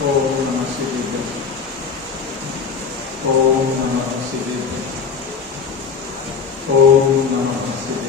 ओम नमः शिवाय। ओम नमः शिवाय। ओम नमः शिवाय।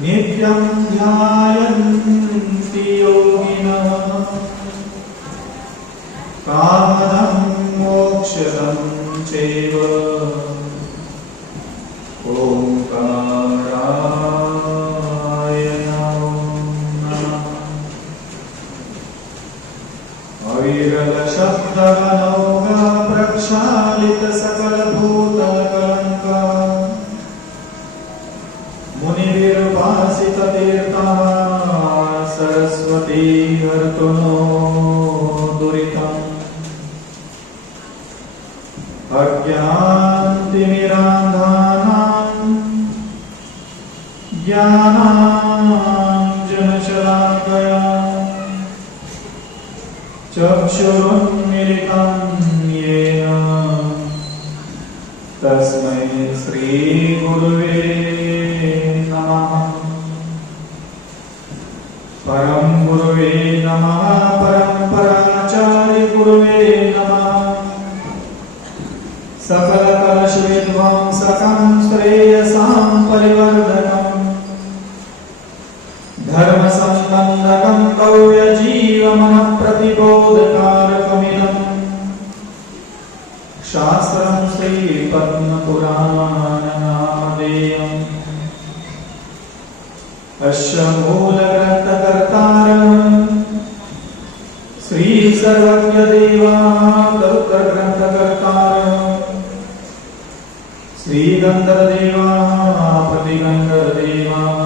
नित्यं ध्यायन्ति योगिनः कामदं मोक्षदं चैव ओंकाराय नमो नमः। अविरलशब्दगणोगा प्रक्षालित सकलभूतलकलङ्का मुनिभिर्भासित तीर्थः सरस्वती हर्तु नो दुरितम्। अज्ञानतिमिरान्धानां ज्ञानाञ्जनशलाकया चक्षुरुन्मीलितं येन तस्मै श्रीगुरुवे नमः। परम गुरुवे नमः। परम्पराचार्य गुरुवे नमः। सकलकलशविध्वंसकं श्रेयसां परिवर्धकम् धर्मसम्बन्धकं कव्यजीवमनप्रतिबोधकारकमिदम् शास्त्रं श्रीपद्मपुराणनामधेयम्। अस्य मूलग्रन्थकर्तारः श्रीसर्वज्ञदेवाः श्रीगन्धर्वदेवाः प्रतिगन्धर्वदेवाः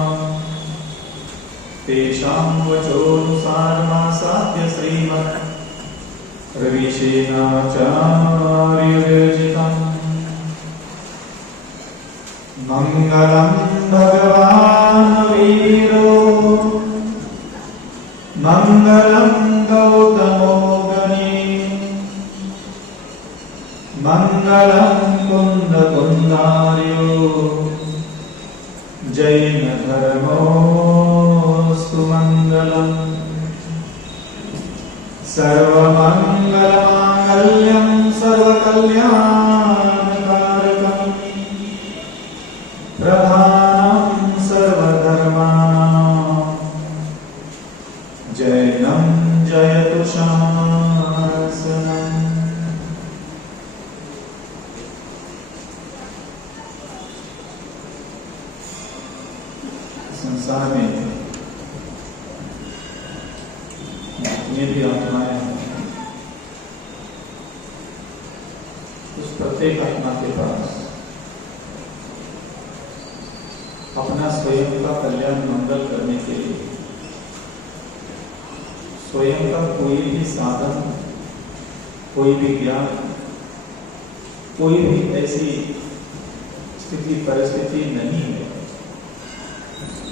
तेषां वचोनुसारमासाद्य श्रीमत् रविशेनाचार्यविरचितम्। मङ्गलं भगवान् वीरो मङ्गलं गौतमो गणे मङ्गलं कुन्दकुन्दार्यो जैनधर्मोऽस्तु मङ्गलम्। सर्वमङ्गलमाङ्गल्यं सर्वकल्याणकारकम् प्रधानं सर्वधर्माणां जैनं जयतु शासनम्। संसार में जितनी भी आत्माएं हैं उस प्रत्येक आत्मा के पास अपना स्वयं का कल्याण मंगल करने के लिए स्वयं का कोई भी साधन, कोई भी ज्ञान, कोई भी ऐसी स्थिति परिस्थिति नहीं है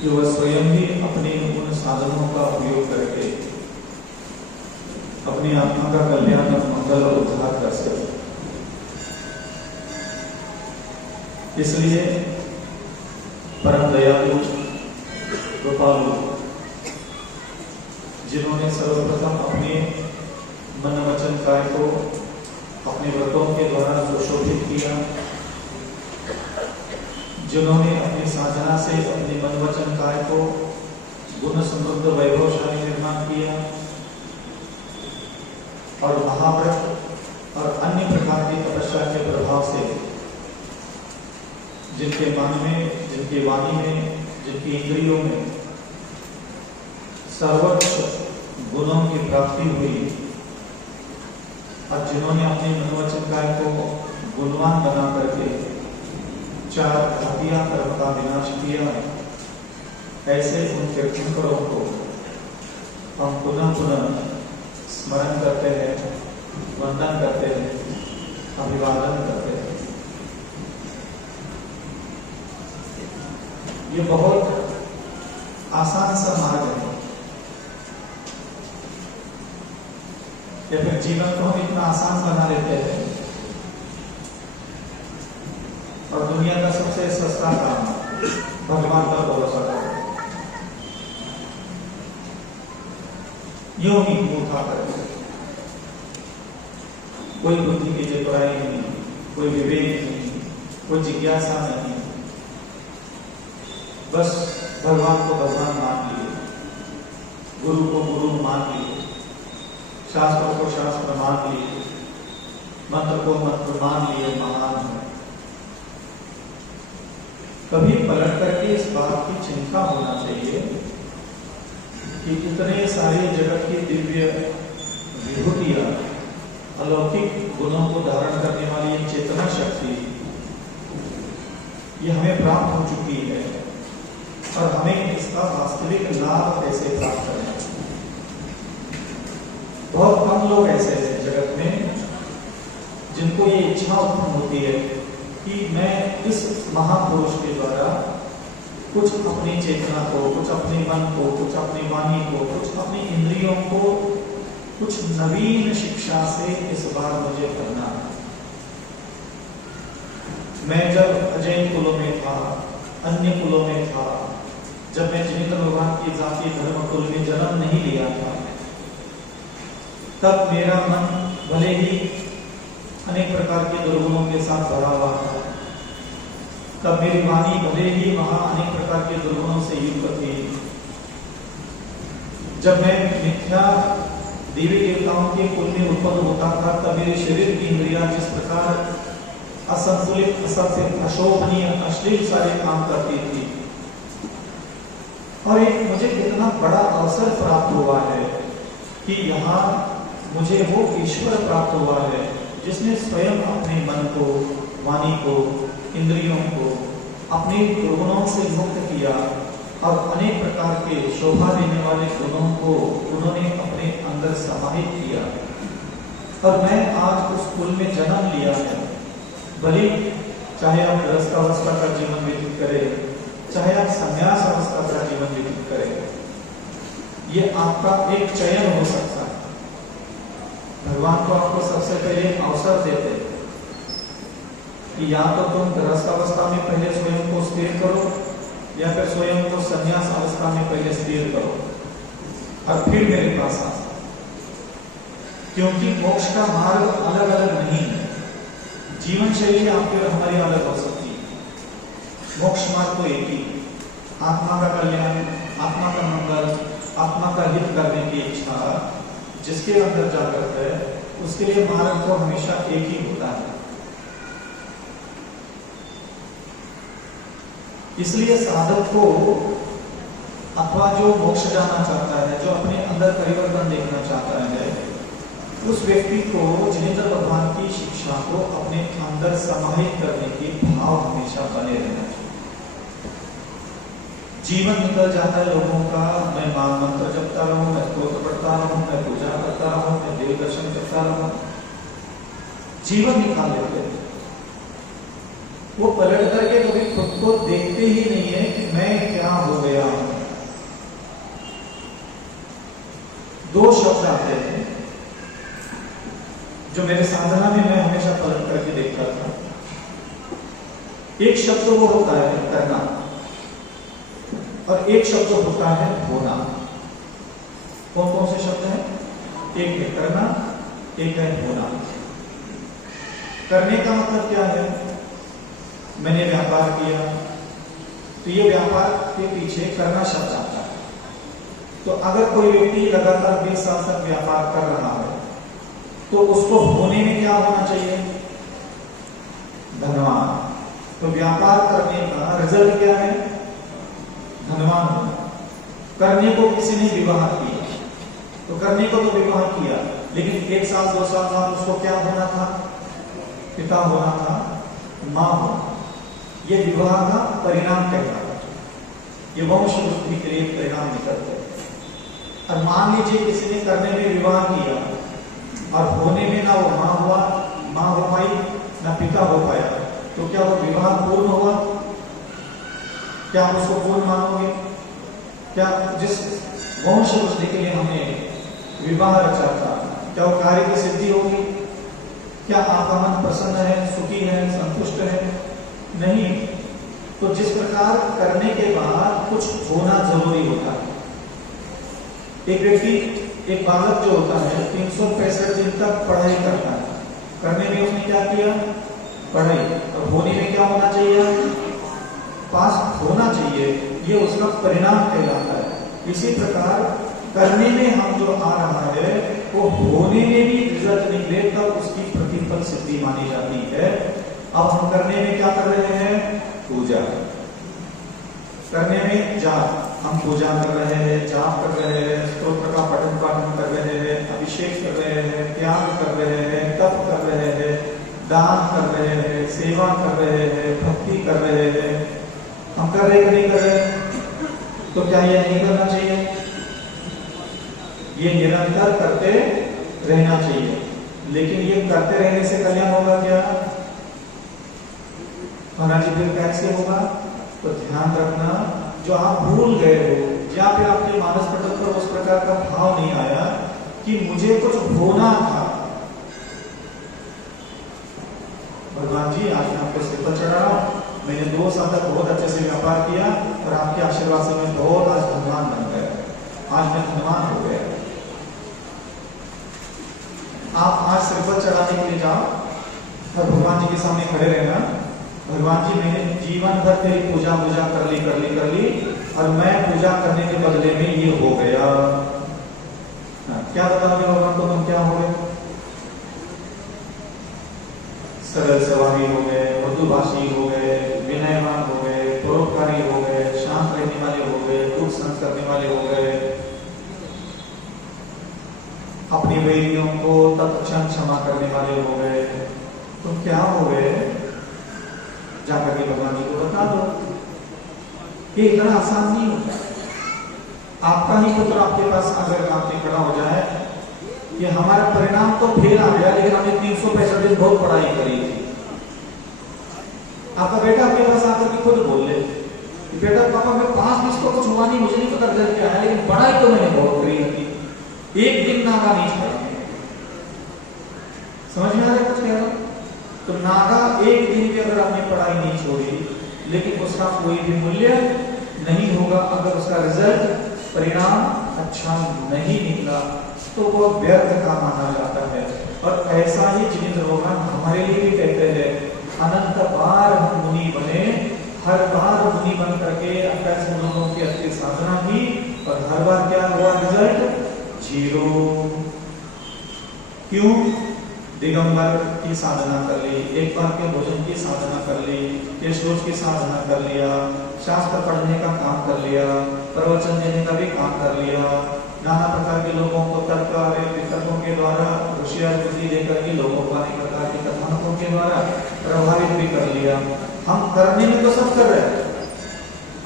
जो वह स्वयं ही अपने उन साधनों का उपयोग करके अपनी आत्मा का कल्याण और मंगल और उद्धार कर सके। इसलिए परम दयालु कृपालु जिन्होंने सर्वप्रथम अपने मन वचन काय को अपने व्रतों के द्वारा सुशोभित किया, जिन्होंने अपनी साधना से अपने मन वचन काय को गुण समृद्ध वैभवशाली निर्माण किया और महाव्रत और अन्य प्रकार की तपस्या के प्रभाव से जिनके मन में, जिनके वाणी में, जिनकी इंद्रियों में सर्वोच्च गुणों की प्राप्ति हुई, और जिन्होंने अपने मनोवचन काय को गुणवान बना करके 4 घातियां कर्म का विनाश किया, ऐसे उन तीर्थंकरों को हम पुनः पुनः स्मरण करते हैं, वंदन करते हैं, अभिवादन करते हैं। ये बहुत आसान सा मार्ग है, या फिर जीवन को हम इतना आसान बना लेते हैं और दुनिया का सबसे सस्ता काम भगवान पर भरोसा करो, यूं ही उठा कर कोई बुद्धि की जगराई नहीं, कोई विवेक नहीं, कोई जिज्ञासा नहीं, बस भगवान को भगवान मान लिए, गुरु को गुरु मान लिए, शास्त्र को शास्त्र मान लिए, मंत्र को मंत्र मान लिए, महान है। कभी पलट करके इस बात की चिंता होना चाहिए कि इतने सारे जगत की दिव्य विभूतियां, अलौकिक गुणों को धारण करने वाली ये चेतना शक्ति, ये हमें प्राप्त हो चुकी है और हमें इसका वास्तविक लाभ कैसे प्राप्त करना। बहुत कम लोग ऐसे हैं जगत में जिनको ये इच्छा उत्पन्न होती है कि मैं इस महापुरुष के द्वारा कुछ अपनी चेतना को, कुछ अपने मन को, कुछ अपनी वाणी को, कुछ अपनी इंद्रियों को कुछ नवीन शिक्षा से इस बार मुझे करना है। मैं जब अजैन कुलों में था, अन्य कुलों में था, जब मैं जिनेन्द्र भगवान की जाति धर्म कुल में जन्म नहीं लिया था, तब मेरा मन भले ही अनेक प्रकार के दुर्गुणों के साथ भरा हुआ था, तब मेरी वाणी भले ही वहां अनेक प्रकार के दुर्गुणों से युक्त थी। जब मैं मिथ्या देवी देवताओं के कुल में उत्पन्न होता था, तब मेरे शरीर की इंद्रियां जिस प्रकार असंतुलित, असत्य, अशोभनीय, अश्लील सारे काम करती थी। और एक मुझे कितना बड़ा अवसर प्राप्त हुआ है कि यहाँ मुझे वो ईश्वर प्राप्त हुआ है जिसने स्वयं अपने मन को, वाणी को, इंद्रियों को अपने दुर्गुणों से मुक्त किया और अनेक प्रकार के शोभा देने वाले गुणों को उन्होंने अपने अंदर समाहित किया। और मैं आज उस कुल में जन्म लिया है, भले चाहे आप गृहस्थ अवस्था का जीवन व्यतीत करें, चाहे आप संन्यास अवस्था का जीवन व्यतीत करें, ये आपका एक चयन हो सकता है। भगवान को आपको सबसे पहले अवसर देते हैं कि या तो तुम गृहस्थ अवस्था में पहले स्वयं को स्थिर करो, या फिर स्वयं को संन्यास अवस्था में पहले स्थिर करो और फिर मेरे पास आ। क्योंकि मोक्ष का मार्ग अलग अलग नहीं है, जीवन शैली आपकी और हमारी अलग हो सकती है। मोक्ष मार्ग तो एक ही, आत्मा का कल्याण, आत्मा का मंगल, आत्मा का हित करने की इच्छा जिसके अंदर जागृत है, उसके लिए मार्ग तो हमेशा एक ही होता है। इसलिए साधक को अथवा जो मोक्ष जाना चाहता है, जो अपने अंदर परिवर्तन देखना चाहता है, उस व्यक्ति को जिनेन्द्र भगवान की शिक्षा को अपने अंदर समाहित करने के भाव हमेशा बने रहना चाहिए। जीवन निकल जाता है लोगों का, मैं मंत्र जपता रहूं, मैं स्तोत्र पढ़ता रहूं, मैं पूजा करता रहूं, मैं देव दर्शन करता रहूं, जीवन निकाल लेते हैं। वो पलट करके कभी खुद को देखते ही नहीं है कि मैं क्या हो गया हूं। 2 शब्द आते हैं जो मेरे साधना में मैं हमेशा पलट करके देखता था। एक शब्द वो होता है करना, और एक शब्द होता है होना। कौन कौन से शब्द हैं? एक है करना, एक है होना। करने का मतलब क्या है? मैंने व्यापार किया, तो ये व्यापार के पीछे करना शब्द आता है। तो अगर कोई व्यक्ति लगातार 20 साल तक व्यापार कर रहा है, तो उसको होने में क्या होना चाहिए? धनवान। तो व्यापार करने का रिजल्ट क्या है? धनवान होना। करने को किसी ने विवाह किया, तो करने को तो विवाह किया, लेकिन 1 साल 2 साल बाद उसको क्या होना था? पिता होना था, मां होना। ये विवाह का परिणाम कहलाता है। ये वंश वृद्धि के लिए परिणाम निकलते हैं। और मान लीजिए किसी ने करने में विवाह किया और होने में ना वो मां हो पाई ना पिता हो पाया, तो क्या वो विवाह पूर्ण हुआ? क्या आप उसको पूर्ण मानोगे? क्या जिस वंश वृद्धि के लिए हमने विवाह रचा था, क्या वो कार्य की सिद्धि होगी? क्या आपका मन प्रसन्न है, सुखी है, संतुष्ट है? नहीं। तो जिस प्रकार करने के बाद कुछ होना जरूरी होता है। एक व्यक्ति, एक बालक जो होता है 365 दिन तक पढ़ाई करता है। करने में उसने क्या किया? पढ़ाई। और होने में क्या होना चाहिए? पास होना चाहिए। ये उसका परिणाम कहलाता है। इसी प्रकार करने में हम जो आ रहा है वो होने में भी रिजल्ट निकले तब उसकी प्रतिफल सिद्धि मानी जाती है। अब हम करने में क्या कर रहे हैं? पूजा। करने में जाप, हम पूजा कर रहे हैं, जाप कर रहे हैं, स्तोत्र का पठन पाठन कर रहे हैं, अभिषेक कर रहे हैं, त्याग कर रहे हैं, तप कर रहे हैं, दान कर रहे हैं, सेवा कर रहे हैं, भक्ति कर रहे हैं। हम कर रहे कि नहीं कर रहे? तो क्या ये नहीं करना चाहिए? ये निरंतर करते रहना चाहिए। लेकिन ये करते रहने से कल्याण होगा क्या? महाराज जी, फिर कैसे होगा? तो ध्यान रखना, जो आप भूल गए हो या फिर आपके मानस पटल पर उस प्रकार का भाव नहीं आया कि मुझे कुछ होना था। भगवान जी, आज मैं आपको सिर पर चढ़ा रहा हूं, मैंने 2 साल तक बहुत अच्छे से व्यापार किया और आपके आशीर्वाद से मैं बहुत आज धनवान बन गया। आज मैं धनवान हो गया। आप आज सिर पर चढ़ाने के लिए जाओ और भगवान जी के सामने खड़े रहना। भगवान जी, मैंने जीवन भर तेरी पूजा कर ली और मैं पूजा करने के बदले में ये हो गया। क्या बताओगे भगवान को? तुम क्या हो गए? सरल स्वभावी हो गए, मृदुभाषी हो गए, विनयवान हो गए, परोपकारी हो गए, शांत रहने वाले हो गए, दूर संग करने वाले हो गए, अपनी वैरियों को तत्क्षण क्षमा करने वाले हो गए। तो क्या हो गए? जाकर के भगवान जी को बता दो। ये इतना आसान नहीं होता। आपका ही पुत्र आपके पास अगर आपके खड़ा हो जाए कि हमारा परिणाम तो फेल आ गया, लेकिन हमने 365 दिन बहुत पढ़ाई करी थी। आपका बेटा आपके पास आकर के खुद बोल ले कि बेटा पापा, मैं 5 दिन तो कुछ हुआ नहीं, मुझे नहीं पता रिजल्ट क्या है, लेकिन पढ़ाई तो मैंने बहुत करी थी, एक दिन नागा नहीं छोड़ा। समझ में आ रहा है कुछ कह रहा? तो नागा एक दिन भी अगर आपने पढ़ाई नहीं छोड़ी, लेकिन उसका कोई भी मूल्य नहीं होगा। अगर उसका रिजल्ट, परिणाम अच्छा नहीं निकला तो वह व्यर्थ का माना जाता है। और ऐसा ही जिनेंद्र भगवान हमारे लिए भी कहते हैं, अनंत बार हम मुनि बने, हर बार मुनि बन करके 28 मुनियों की अच्छी साधना की और हर बार क्या हुआ? रिजल्ट 0। क्यों? दिगंबर की साधना कर ली, एक बार के भोजन की साधना कर ली, केशरोज की साधना कर लिया, शास्त्र पढ़ने का काम कर लिया, प्रवचन देने का भी काम कर लिया, नाना प्रकार के लोगों को तर्क वितर्कों के द्वारा होशियार बुद्धि देकर के लोगों को अनेक प्रकार के कथानकों के द्वारा प्रभावित भी कर लिया। हम करने में तो सब कर रहे हैं,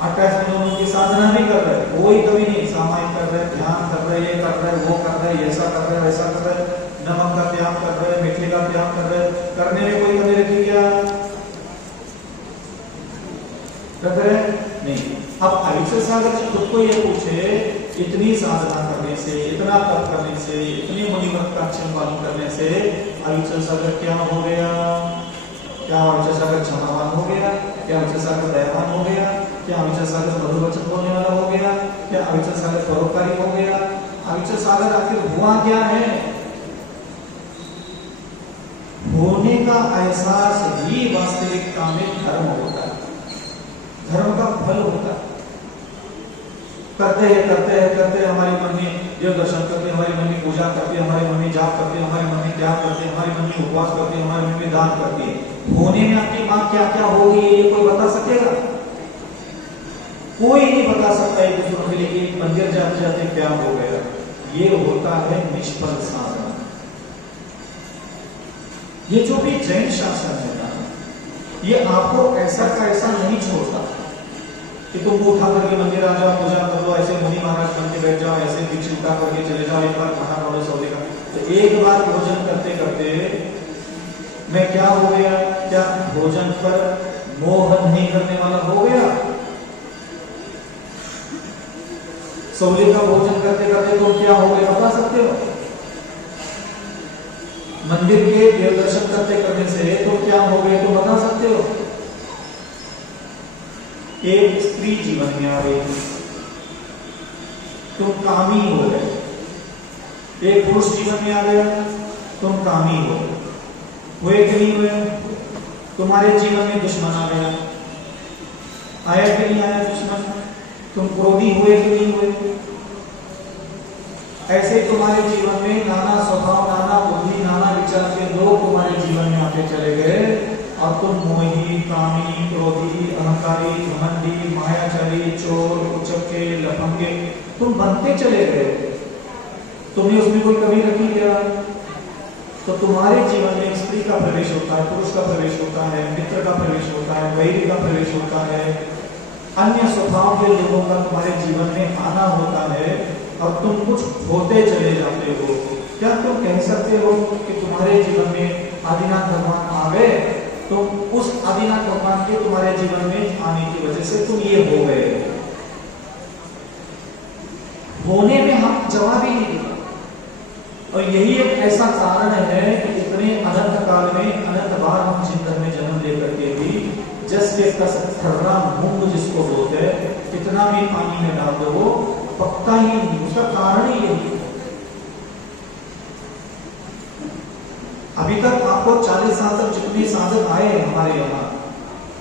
28 दिनों की साधना भी कर रहे हैं, कोई कभी नहीं सामायिक कर रहे, ध्यान कर रहे, ये कर रहे, वो कर रहे, ऐसा कर रहे, वैसा कर रहे, नमक का त्याग कर रहे, मीठे का त्याग कर रहे, करने में कोई कमी रखी क्या? कर रहे नहीं। अब आयुष्य सागर खुद को ये पूछे, इतनी साधना करने से, इतना तप करने से, इतनी मुनिमत का क्षण पालन करने से आयुष्य सागर क्या हो गया? क्या आयुष्य सागर क्षमावान हो गया? क्या आयुष्य सागर दयावान हो गया? क्या आयुष्य सागर मधुर वचन बोलने वाला हो गया? क्या आयुष्य सागर परोपकारी हो गया? आयुष्य सागर आखिर हुआ क्या है? होने का एहसास ही वास्तविकता में धर्म होता है, धर्म का फल होता है। करते हमारी मम्मी देव दर्शन करती, हमारी मम्मी पूजा करती, हमारी मम्मी जाप करती, हमारी मम्मी त्याग करती, हमारी मम्मी उपवास करती, हमारी मम्मी दान करती है। होने में आपकी मां क्या क्या होगी ये कोई बता सकेगा? कोई नहीं बता सकता। एक दूसरों के लिए मंदिर जाते जाते क्या हो गया, ये होता है निष्फल साधना। ये जो भी जैन शासन है ना, ये आपको ऐसा का ऐसा नहीं छोड़ता कि तुम उठा करके मंदिर आ जाओ, पूजा कर लो, ऐसे मुनि महाराज बन के बैठ जाओ, ऐसे दीक्षिता करके चले जाओ, एक बार खाना खा लो सौदे का। तो एक बार भोजन करते करते मैं क्या हो गया, क्या भोजन पर मोह नहीं करने वाला हो गया? सौदे का भोजन करते करते तुम क्या हो गए बता सकते हो? मंदिर के देव दर्शन करते करने से तुम क्या हो गए तो बता सकते हो? एक स्त्री जीवन में आ गई, तुम कामी हो गए। एक पुरुष जीवन में आ गया, तुम कामी हो गए। हुए कि नहीं हुए? तुम्हारे जीवन में दुश्मन आ गया, आया कि नहीं आया दुश्मन? तुम क्रोधी हुए कि नहीं हुए? ऐसे तुम्हारे जीवन में नाना स्वभाव, नाना बुद्धि, नाना विचार के लोग तुम्हारे जीवन में आते चले गए और तुम मोही, कामी, क्रोधी, अहंकारी, घमंडी, मायाचारी, चोर, उचक्के, लफंगे तुम बनते चले गए। तुमने उसमें कोई कमी रखी क्या? तो तुम्हारे जीवन में स्त्री का प्रवेश होता है, पुरुष का प्रवेश होता है, मित्र का प्रवेश होता है, वैरी का प्रवेश होता है, अन्य स्वभाव के लोगों का तुम्हारे जीवन में आना होता है और तुम कुछ होते चले जाते हो। क्या तुम कह सकते हो कि तुम्हारे जीवन में आदिनाथ भगवान आ गए, तो उस आदिनाथ भगवान के तुम्हारे जीवन में आने की वजह से तुम ये हो गए? होने में हम जवाब ही नहीं देते। और यही एक ऐसा कारण है कि इतने अनंत काल में अनंत बार हम चिंतन में जन्म लेकर के भी जस के कस थर्रा मूंग जिसको बोलते हैं, कितना भी पानी में डाल दो वो पकता ही नहीं। उसका कारण ही यही है। अभी तक आपको 40 साल तक जितने साधक आए हमारे यहाँ,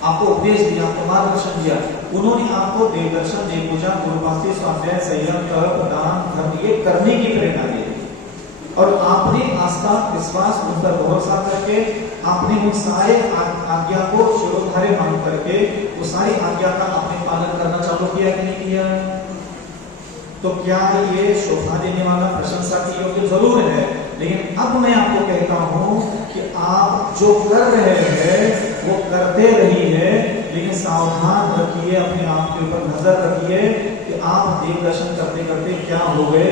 आपको उपदेश दिया, आपको मार्गदर्शन दिया, उन्होंने आपको देव दर्शन, देव पूजा, गुरुपासी, स्वाध्याय, संयम, तप, दान, धर्म ये करने की प्रेरणा दी और आपने आस्था, विश्वास, उन पर भरोसा करके आपने उन सारे आज्ञा को शिरोधार्य मान करके वो सारी आज्ञा का आपने पालन करना चालू किया कि नहीं किया? तो क्या ये शोभा देने वाला, प्रशंसा की योग्य जरूर है, लेकिन अब मैं आपको कहता हूं कि आप जो कर रहे हैं वो करते रहिए, लेकिन सावधान रखिए, अपने आप के ऊपर नजर रखिए कि आप देव दर्शन करते करते क्या हो गए।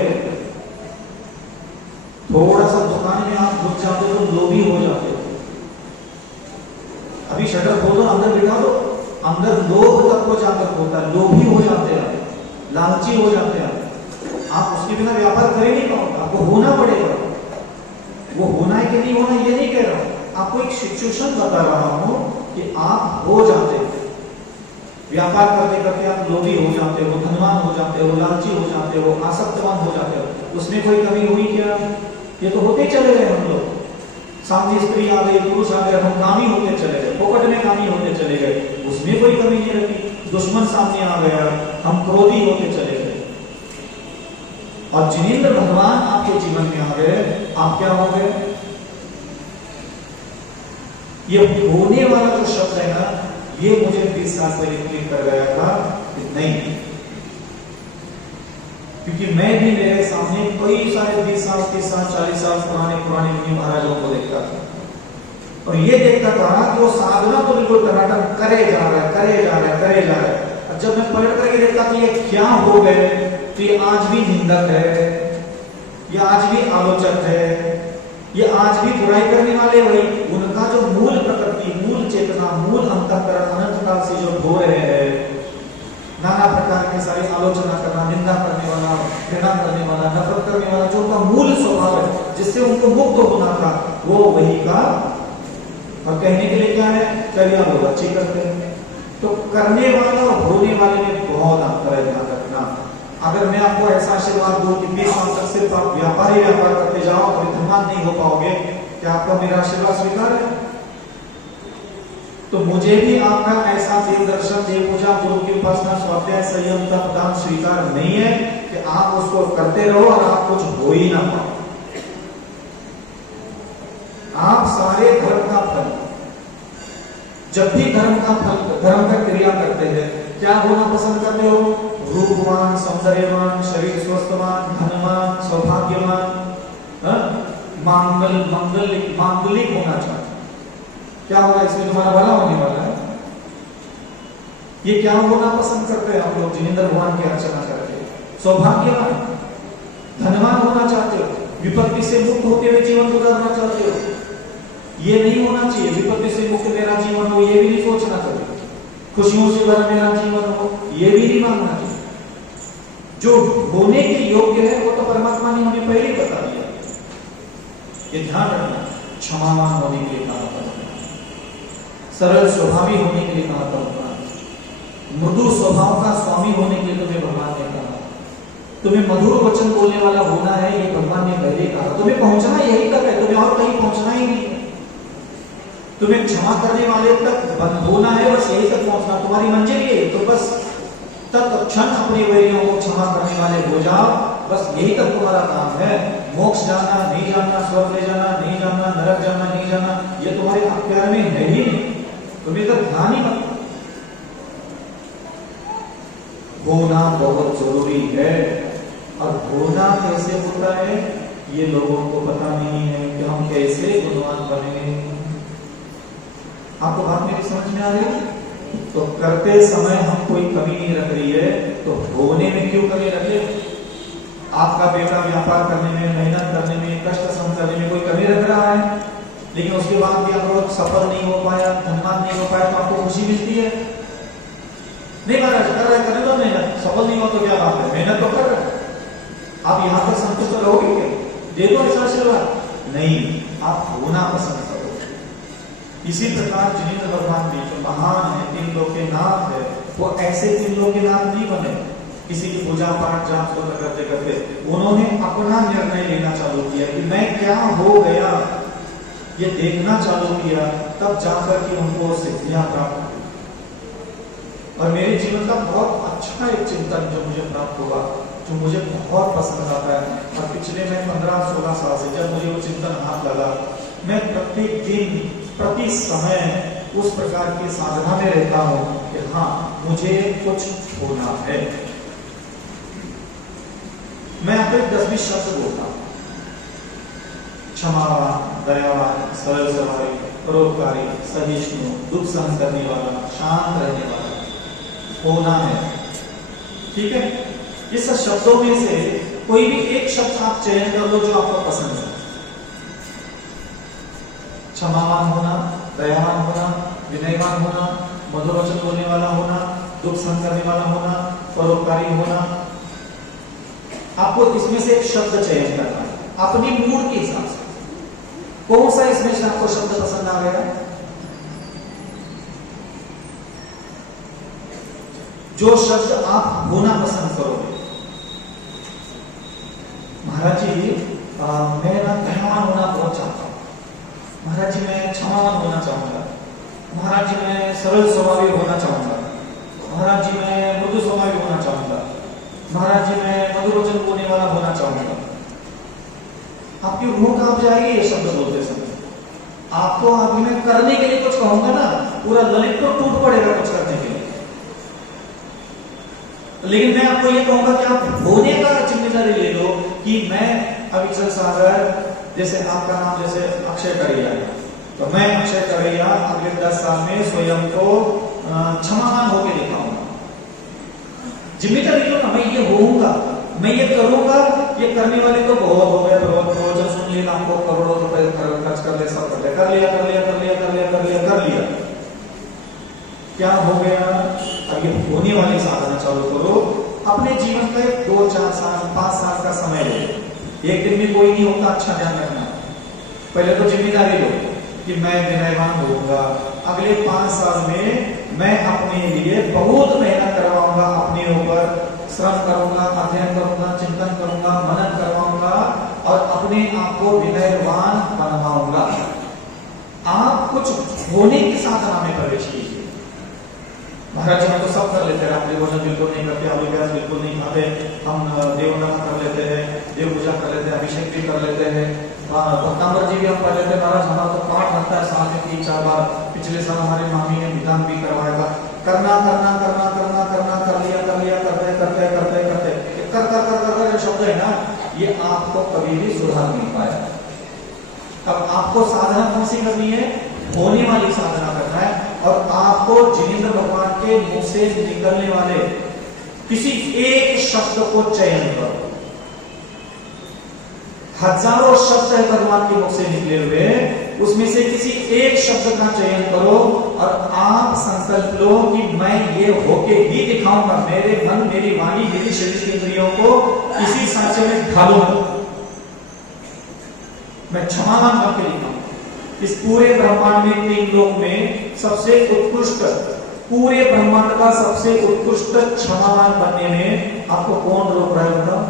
थोड़ा सा दुकान में आप घुस जाते हो तो लोभी हो जाते हो। अभी शटर खोलो, अंदर बिठा दो, अंदर लोभ तत्व जाकर होता है, लोभी हो जाते हैं, लालची हो जाते हैं। आप उसके बिना व्यापार कर ही नहीं पाओगे, आपको होना पड़ेगा। वो होना है कि नहीं होना ये नहीं कह रहा हूं, आपको एक सिचुएशन बता रहा हूं कि आप हो जाते हो। व्यापार करते करते आप लोभी हो जाते हो, धनवान हो जाते हो, लालची हो जाते हो, आसक्तवान हो जाते हो। उसमें कोई कमी हुई क्या? ये तो होते चले गए हम लोग। सामने स्त्री आ गई, पुरुष आ गए, हम कामी होते चले गए, फोकट में कामी होते चले गए, उसमें कोई कमी नहीं रखी। दुश्मन सामने आ गया, हम क्रोधी होते चले गए। और जिनेंद्र भगवान आपके जीवन में आ गए, आप क्या हो गए? ये होने वाला जो शब्द है ना, ये मुझे 20 साल पहले क्लिक कर गया था कि नहीं, क्योंकि मैं भी मेरे सामने कई सारे 20 साल, 30 साल, 40 साल पुराने मुनि महाराजों को देखता था और ये देखता था कि वो साधना तो बिल्कुल टनाटन करे जा रहा है, करे जा रहा है, करे जा रहा है। और जब मैं पलट करके देखता कि ये क्या हो गए, तो ये आज भी निंदक है, ये आज भी आलोचक है, ये आज भी बुराई करने वाले वही उनका जो मूल प्रकृति, मूल चेतना, मूल अंतःकरण अनंत काल से जो हो रहे हैं, नाना प्रकार की सारी आलोचना करना, निंदा करने वाला, घृणा करने वाला, नफरत करने वाला, जो उनका मूल स्वभाव है जिससे उनको मुक्त होना था, वो वही का। और कहने के लिए क्या है, चलिए आप अच्छी करते हैं। तो करने वाला और होने वाले में बहुत अंतर है, ध्यान रखना। अगर मैं आपको ऐसा आशीर्वाद दूं कि 20 साल तक सिर्फ आप व्यापार ही व्यापार करते जाओ और धनवान नहीं हो पाओगे, क्या आपका मेरा आशीर्वाद स्वीकार है? तो मुझे भी आपका ऐसा देव दर्शन, देव पूजा, गुरु की उपासना, स्वाध्याय, संयम, तप, दान स्वीकार नहीं है कि आप उसको करते रहो और आप कुछ हो ही ना पाओ। आप सारे धर्म का फल, जब भी धर्म का क्रिया करते हैं, क्या होना पसंद करते हो? रूपवान, सौंदर्यवान, शरीर स्वस्थवान, धनवान, सौभाग्यवान, मांगलिक होना चाहते हो। क्या होगा इसमें? तुम्हारा भला होने वाला है। ये क्या होना पसंद करते हैं आप लोग? जिनेंद्र भगवान की अर्चना करके सौभाग्यवान, धनवान होना चाहते हो, विपत्ति से मुक्त होते हुए जीवन गुजारना चाहते हो। ये नहीं होना चाहिए विपत्ति से मुक्त मेरा जीवन हो, ये भी नहीं सोचना चाहिए। खुशियों से भरा मेरा जीवन हो, ये भी नहीं मांगना चाहिए। जो होने के योग्य है वो तो परमात्मा ने हमें पहले ही बता दिया। ये ध्यान रखना। क्षमावान होने के लिए कहा था, सरल स्वभावी होने के लिए कहा था भगवान, मृदु स्वभाव का स्वामी होने के लिए तुम्हें भगवान ने कहा, तुम्हें मधुर वचन बोलने वाला होना है, ये भगवान ने पहले कहा। तुम्हें पहुंचना यही तक है, तुम्हें और कहीं पहुंचना ही नहीं है। तुम्हें क्षमा करने वाले तक होना है, बस यही तक पहुंचना तुम्हारी मंजिल ये है। तो बस तत्क्षण अपने वैरियों को क्षमा करने वाले हो जाओ, बस यही तक तुम्हारा काम है। मोक्ष जाना नहीं जाना, स्वर्ग ले जाना नहीं जाना, नरक जाना नहीं जाना, ये तुम्हारे अख्तियार में है ही नहीं। तुम्हें तो ध्यान ही मत। होना बहुत जरूरी है, और होना कैसे होता है ये लोगों को पता नहीं है कि हम कैसे गुणवान बने। आपको बात मेरी समझ में आ रही? तो करते समय हम कोई कमी नहीं रख रही है, तो होने में क्यों कमी रखे? आपका बेटा व्यापार करने में, मेहनत करने में, कष्ट सहन करने में कोई कमी रख रहा है, लेकिन उसके बाद भी आप लोग सफल नहीं हो पाया, धनवान नहीं हो पाया, तो आपको खुशी मिलती है? नहीं महाराज, कर रहे करने दो मेहनत, सफल नहीं हो तो क्या बात है, मेहनत तो कर रहे। आप यहां तक संतुष्ट रहोगे क्या? देखो ऐसा आशीर्वाद नहीं, आप होना पसंद करो। इसी प्रकार जिनेंद्र भगवान भी जो महान है, तीन लोक के नाथ है, वो ऐसे तीन लोक के नाथ नहीं बने किसी की पूजा पाठ जाप स्तोत्र करते करते। उन्होंने अपना निर्णय लेना चालू किया कि मैं क्या हो गया, ये देखना चालू किया, तब जाकर के उनको सिद्धियां प्राप्त हुई। और मेरे जीवन का बहुत अच्छा एक चिंतन जो मुझे प्राप्त हुआ, जो मुझे बहुत पसंद आता है, और पिछले मैं 15-16 साल से जब मुझे वो चिंतन हाथ लगा, मैं प्रत्येक दिन प्रति समय उस प्रकार की साधना में रहता हूं कि हाँ मुझे कुछ होना है। मैं अपने 10-20 शब्द बोलता हूं, क्षमावान, दयावान, सरल स्वभावी, परोपकारी, सहिष्णु, दुख सहन करने वाला, शांत रहने वाला होना है। ठीक है? इस शब्दों में से कोई भी एक शब्द आप चयन कर लो जो आपको पसंद है। क्षमावान होना, दयावान होना, विनयवान होना, मधुर वचन बोलने वाला होना, दुख सहन करने वाला होना, परोपकारी होना। आपको इसमें से एक शब्द चयन करना है अपनी मूड के हिसाब से। कौन सा इसमें से आपको शब्द पसंद आ गया? जो शब्द आप होना पसंद करोगे। महाराज जी मैं ना दयावान होना बहुत चाहता हूं, महाराज जी मैं क्षमावान होना चाहूंगा, महाराज जी मैं सरल स्वभावी होना चाहूंगा, महाराज जी मैं मृदु स्वभावी होना चाहूंगा, महाराज जी मैं मधुर वचन बोलने वाला होना चाहूंगा। आपकी रूह कांप जाएगी ये शब्द बोलते समय। आपको अभी मैं करने के लिए कुछ कहूंगा ना, पूरा ललित तो टूट पड़ेगा कुछ करने के लिए। लेकिन मैं आपको ये कहूंगा कि आप होने का जिम्मेदारी ले लो कि मैं अविचल सागर, जैसे आपका नाम जैसे अक्षय करैया है, तो मैं अक्षय करैया अगले 10 साल में स्वयं को क्षमावान होकर दिखाऊंगा। जिम्मेदारी लो ना, मैं ये होऊंगा, मैं ये करूंगा। ये करने वाले तो बहुत हो गए, बहुत प्रवचन सुन लिया, आपको करोड़ों रुपए खर्च कर ले, सब कर लिया। क्या हो गया? अब ये होने वाली साधना चालू करो। अपने जीवन का 2-4 साल 5 साल का समय लो। एक दिन में कोई नहीं होता, अच्छा ध्यान रखना। पहले तो जिम्मेदारी लो कि मैं विनयवान होऊंगा। अगले 5 साल में मैं अपने लिए बहुत मेहनत करवाऊंगा, अपने ऊपर श्रम करूंगा, अध्ययन करूंगा, चिंतन करूंगा, मनन करवाऊंगा और अपने आप को विनयवान बनवाऊंगा। आप कुछ होने की साधना में प्रवेश कीजिए। महाराज जी हम तो सब कर लेते हैं, रात्रि भोजन बिल्कुल नहीं करते, आलू प्याज बिल्कुल नहीं खाते, हम देवनाम कर लेते हैं, देव पूजा कर लेते हैं, अभिषेक भी कर लेते हैं, भक्तांबर जी भी हम पढ़ लेते हैं। महाराज हमारा तो पाठ रहता है साल में 3-4 बार। पिछले साल हमारे मामी ने विधान भी करवाया था। करना कर लिया करते कर शब्द है ना, ये आपको कभी भी सुधार नहीं पाया। अब आपको साधना कौन सी करनी है? होने वाली साधना करना है। और आपको जिनेंद्र भगवान के मुंह से निकलने वाले किसी एक शब्द को चयन करो। हजारों शब्द है भगवान के मुख से निकले हुए, उसमें से किसी एक शब्द का चयन करो और आप संकल्प लो कि मैं ये होके ही दिखाऊंगा। मेरे मन, मेरी वाणी, मेरी शरीर की इंद्रियों को किसी सांचे में ढालूंगा, मैं क्षमावान बन के दिखाऊंगा। इस पूरे ब्रह्मांड में, 3 लोक में सबसे उत्कृष्ट, पूरे ब्रह्मांड का सबसे उत्कृष्ट क्षमावान बनने में आपको कौन रोक रहा है? बताओ,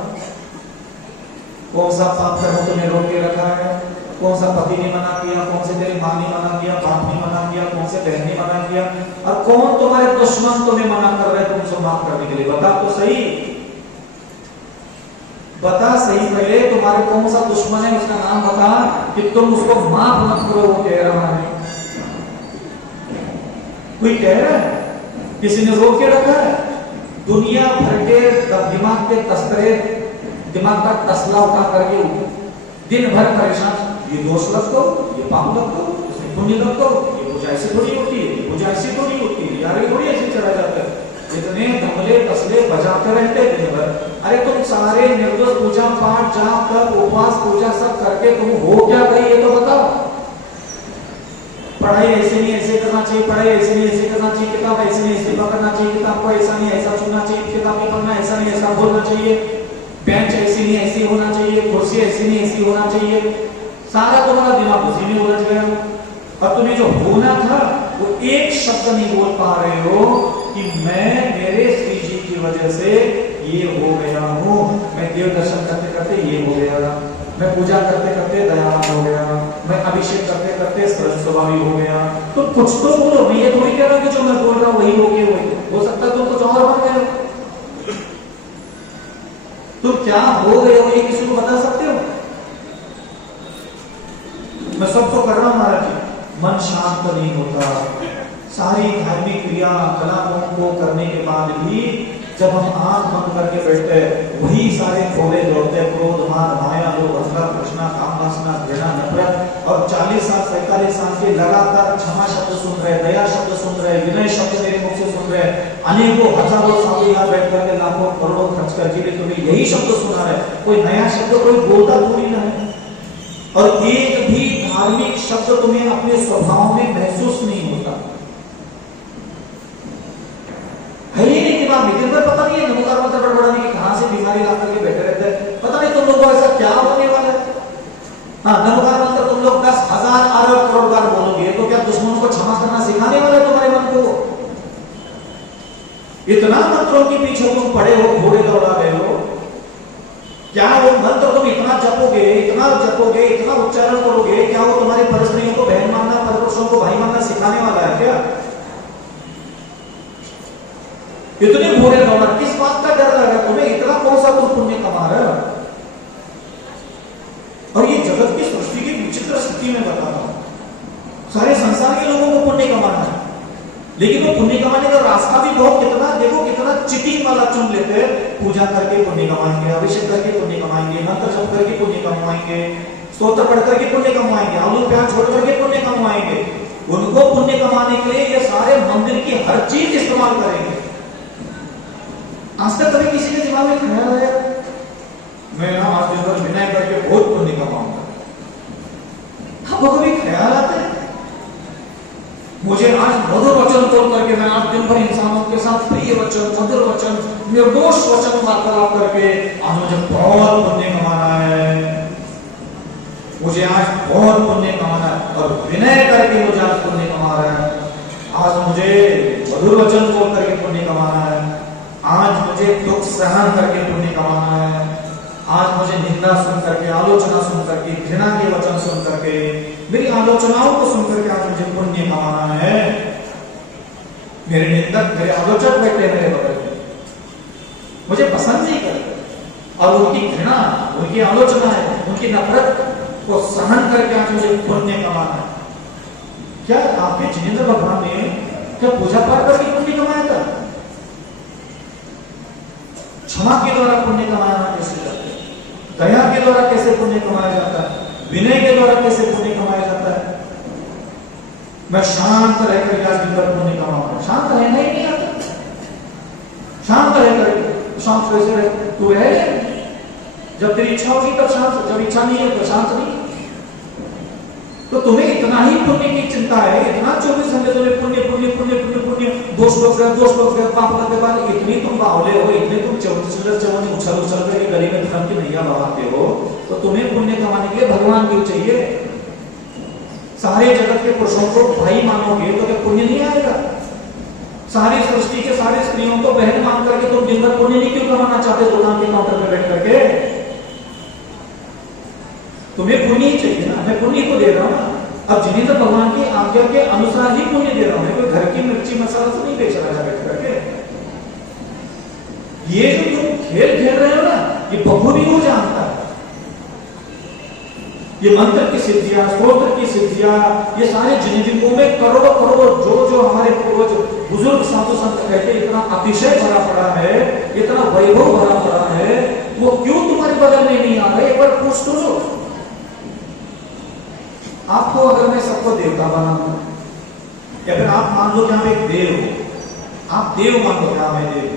कौन सा पाप कर्म तुम्हें रोक के रखा है? कौन सा पति ने मना किया? कौन से तेरी माँ ने मना किया? बाप ने मना किया? कौन से बहन ने मना किया? और कौन तुम्हारे दुश्मन तुम्हें मना कर रहे हैं तुमसे माफ करने के लिए? बता तो सही, बता सही पहले, तुम्हारे कौन सा दुश्मन है उसका नाम बता कि तुम उसको माफ मत करो। वो कह रहा है, कोई कह रहा है? किसी ने रोक के रखा है? दुनिया भर के दिमाग के तस्करे दिमाग का तसला उठा करके दिन भर परेशान, ये दोष लग दो, ये पाप लग दो, इसमें पुण्य लग दो, ये पूजा ऐसी थोड़ी होती है, ये पूजा ऐसी थोड़ी होती है, यार ये थोड़ी ऐसे चला जाता है। इतने धमले तसले बजाते रहते दिन भर। अरे तुम सारे निर्दोष पूजा पाठ, जाप तप, उपवास, पूजा सब करके तुम हो क्या गई ये तो बताओ। पढ़ाई ऐसे नहीं ऐसे करना चाहिए, पढ़ाई ऐसे नहीं ऐसे करना चाहिए, किताब ऐसे नहीं ऐसे पकड़ना चाहिए, किताब को ऐसा नहीं ऐसा सुनना चाहिए, किताब में पढ़ना ऐसा नहीं ऐसा बोलना चाहिए, बेंच ऐसी नहीं ऐसी होना चाहिए, कुर्सी ऐसी नहीं ऐसी होना चाहिए। सारा तुम्हारा दिमाग उसी में उलझ गया। और तुम्हें जो होना था वो एक शब्द नहीं बोल पा रहे हो कि मैं मेरे श्री जी की वजह से ये हो गया हूँ, मैं देव दर्शन करते करते ये हो गया, मैं पूजा करते करते दयावान हो गया, मैं अभिषेक करते करते सरल स्वभावी हो गया। तो कुछ तो बोलो, मैं ये थोड़ी कह रहा हूँ कि जो मैं बोल रहा हूँ वही हो गया, वही हो सकता है तुम कुछ और बन गए हो। तुम क्या हो गए हो ये किसी को बता सकते हो? मैं सबको कर रहा हूं महाराज जी, मन शांत नहीं होता। सारी धार्मिक क्रिया कलाओं को करने के बाद भी जब हम आंख बंद करके बैठते हैं वही सारे खोले दौड़ते हैं, क्रोध, मान, माया, लोभ, अंधकार, तृष्णा, काम वासना, घृणा, नफरत। और 40 साल 45 साल के लगातार क्षमा शब्द सुन रहे, दया शब्द सुन रहे, विनय शब्द मेरे मुख से सुन रहे, अनेकों हजारों साल यहाँ बैठ करके लाखों करोड़ों खर्च कर जी तुम्हें यही शब्द सुना रहे, कोई नया शब्द कोई बोलता थोड़ी ना है। और एक भी धार्मिक शब्द तुम्हें अपने स्वभाव में महसूस नहीं होता है। ये नहीं दिमाग में दिन भर पता नहीं है नमोकार मंत्र बड़बड़ाने की कहां से बीमारी ला करके बैठे रहते हैं, पता नहीं तुम लोगों को ऐसा क्या होने वाला है। हाँ, नमोकार मंत्र तुम लोग 10,000 अरब करोड़ बार बोलोगे तो क्या दुश्मनों को क्षमा करना सिखाने वाले तुम्हारे मन को? इतना मंत्रों के पीछे तुम पड़े हो, घोड़े दौड़ा रहे हो, क्या वो मंत्र तुम इतना जपोगे, इतना उच्चारण करोगे, क्या वो तुम्हारी परस्त्रियों को बहन मानना, परपुरुषों को भाई मानना सिखाने वाला है क्या? इतने घोड़े दौड़ा, किस बात का डर लगा तुम्हें? इतना कौन सा तुम पुण्य कमा रहे हो? और ये जगत की सृष्टि की विचित्र स्थिति में बता रहा हूं, सारे संसार के लोगों को पुण्य कमाना है, लेकिन वो पुण्य कमाने का रास्ता भी बहुत कितना देखो कितना चिटिंग वाला चुन लेते हैं। पूजा करके पुण्य कमाएंगे, अभिषेक करके पुण्य कमाएंगे, मंत्र जप करके पुण्य कमाएंगे, स्तोत्र पढ़ करके पुण्य कमाएंगे, आलू प्याज छोड़ करके पुण्य कमाएंगे। उनको पुण्य कमाने के लिए ये सारे मंदिर की हर चीज इस्तेमाल करेंगे। आज तक कभी किसी के दिमाग में ख्याल आया मैं ना आज दिन भर विनय करके बहुत पुण्य कमाऊंगा? आपको कभी ख्याल आता है मुझे आज मधुर वचन बोल करके मैं आज दिन भर इंसानों के साथ प्रिय वचन, मधुर वचन, निर्दोष वचन वार्तालाप करके आज मुझे बहुत पुण्य कमाना है, मुझे आज बहुत पुण्य कमाना है, और विनय करके मुझे आज पुण्य कमा रहा है। आज मुझे मधुर वचन बोल करके पुण्य कमाना है, आज मुझे दुख सहन करके पुण्य कमाना है, आज मुझे निंदा सुन करके, आलोचना सुन करके, घृणा के वचन सुन करके, मेरी आलोचनाओं को सुन करके आज मुझे पुण्य कमाना है। मेरे निंदक, मेरे आलोचक बैठे मेरे बगल में, मुझे पसंद नहीं करते, और उनकी घृणा, उनकी आलोचना है, उनकी नफरत को सहन करके आज मुझे पुण्य कमाना है। क्या आपके जिनेंद्र भगवान ने क्या पूजा पाठ करके पुण्य कमाया था? क्षमा के द्वारा पुण्य कमाना कैसे जाता है? दया के द्वारा कैसे पुण्य कमाया जाता है? विनय के द्वारा कैसे पुण्य कमाया जाता है? मैं शांत रहकर क्या दिन भर पुण्य कमाऊंगा? शांत रहना ही नहीं आता। शांत रहकर शांत कैसे रहे? तू रहे, जब तेरी इच्छा होगी तब शांत, जब इच्छा नहीं है तो शांत नहीं। तो तुम्हें इतना ही पुण्य की चिंता है, इतना 24 घंटे तुम्हें पुण्य पुण्य पुण्य पुण्य पुण्य, दोष लोग पाप करने बाद इतनी तुम बावले हो, इतने तुम चवन उछल उछल कर गली में धर्म की नैया बहाते हो, तो तुम्हें पुण्य कमाने के लिए भगवान क्यों चाहिए? सारे जगत के पुरुषों को भाई मानोगे तो क्या पुण्य नहीं आएगा? सारी सृष्टि के सारे स्त्रियों को बहन मान करके तुम दिन भर पुण्य नहीं क्यों कमाना चाहते? दुकान के काउंटर पर बैठ करके तुम्हें पुण्य ही चाहिए ना। मैं पुण्य को दे रहा हूं ना। अब जिनेंद्र भगवान की आज्ञा के अनुसार ही पुण्य दे रहा हूं, कोई घर की मिर्ची मसाला से नहीं बेच रहा है बैठ करके। ये जो तुम खेल खेल रहे हो ना, ये बखूबी को जानता है। ये मंत्र की सिद्धियां, स्तोत्र की सिद्धियां, ये सारे जिनको में करोड़ों करोड़ों जो हमारे पूर्वज बुजुर्ग साधु संत कहते इतना अतिशय भरा पड़ा है, इतना वैभव भरा पड़ा है, वो क्यों तुम्हारे बगल में नहीं आ रहे? एक बार पूछ तो लो। आपको अगर मैं सबको देवता बना दूं, या फिर आप मान लो कि आप एक देव हो, आप देव मान लो क्या मैं देव,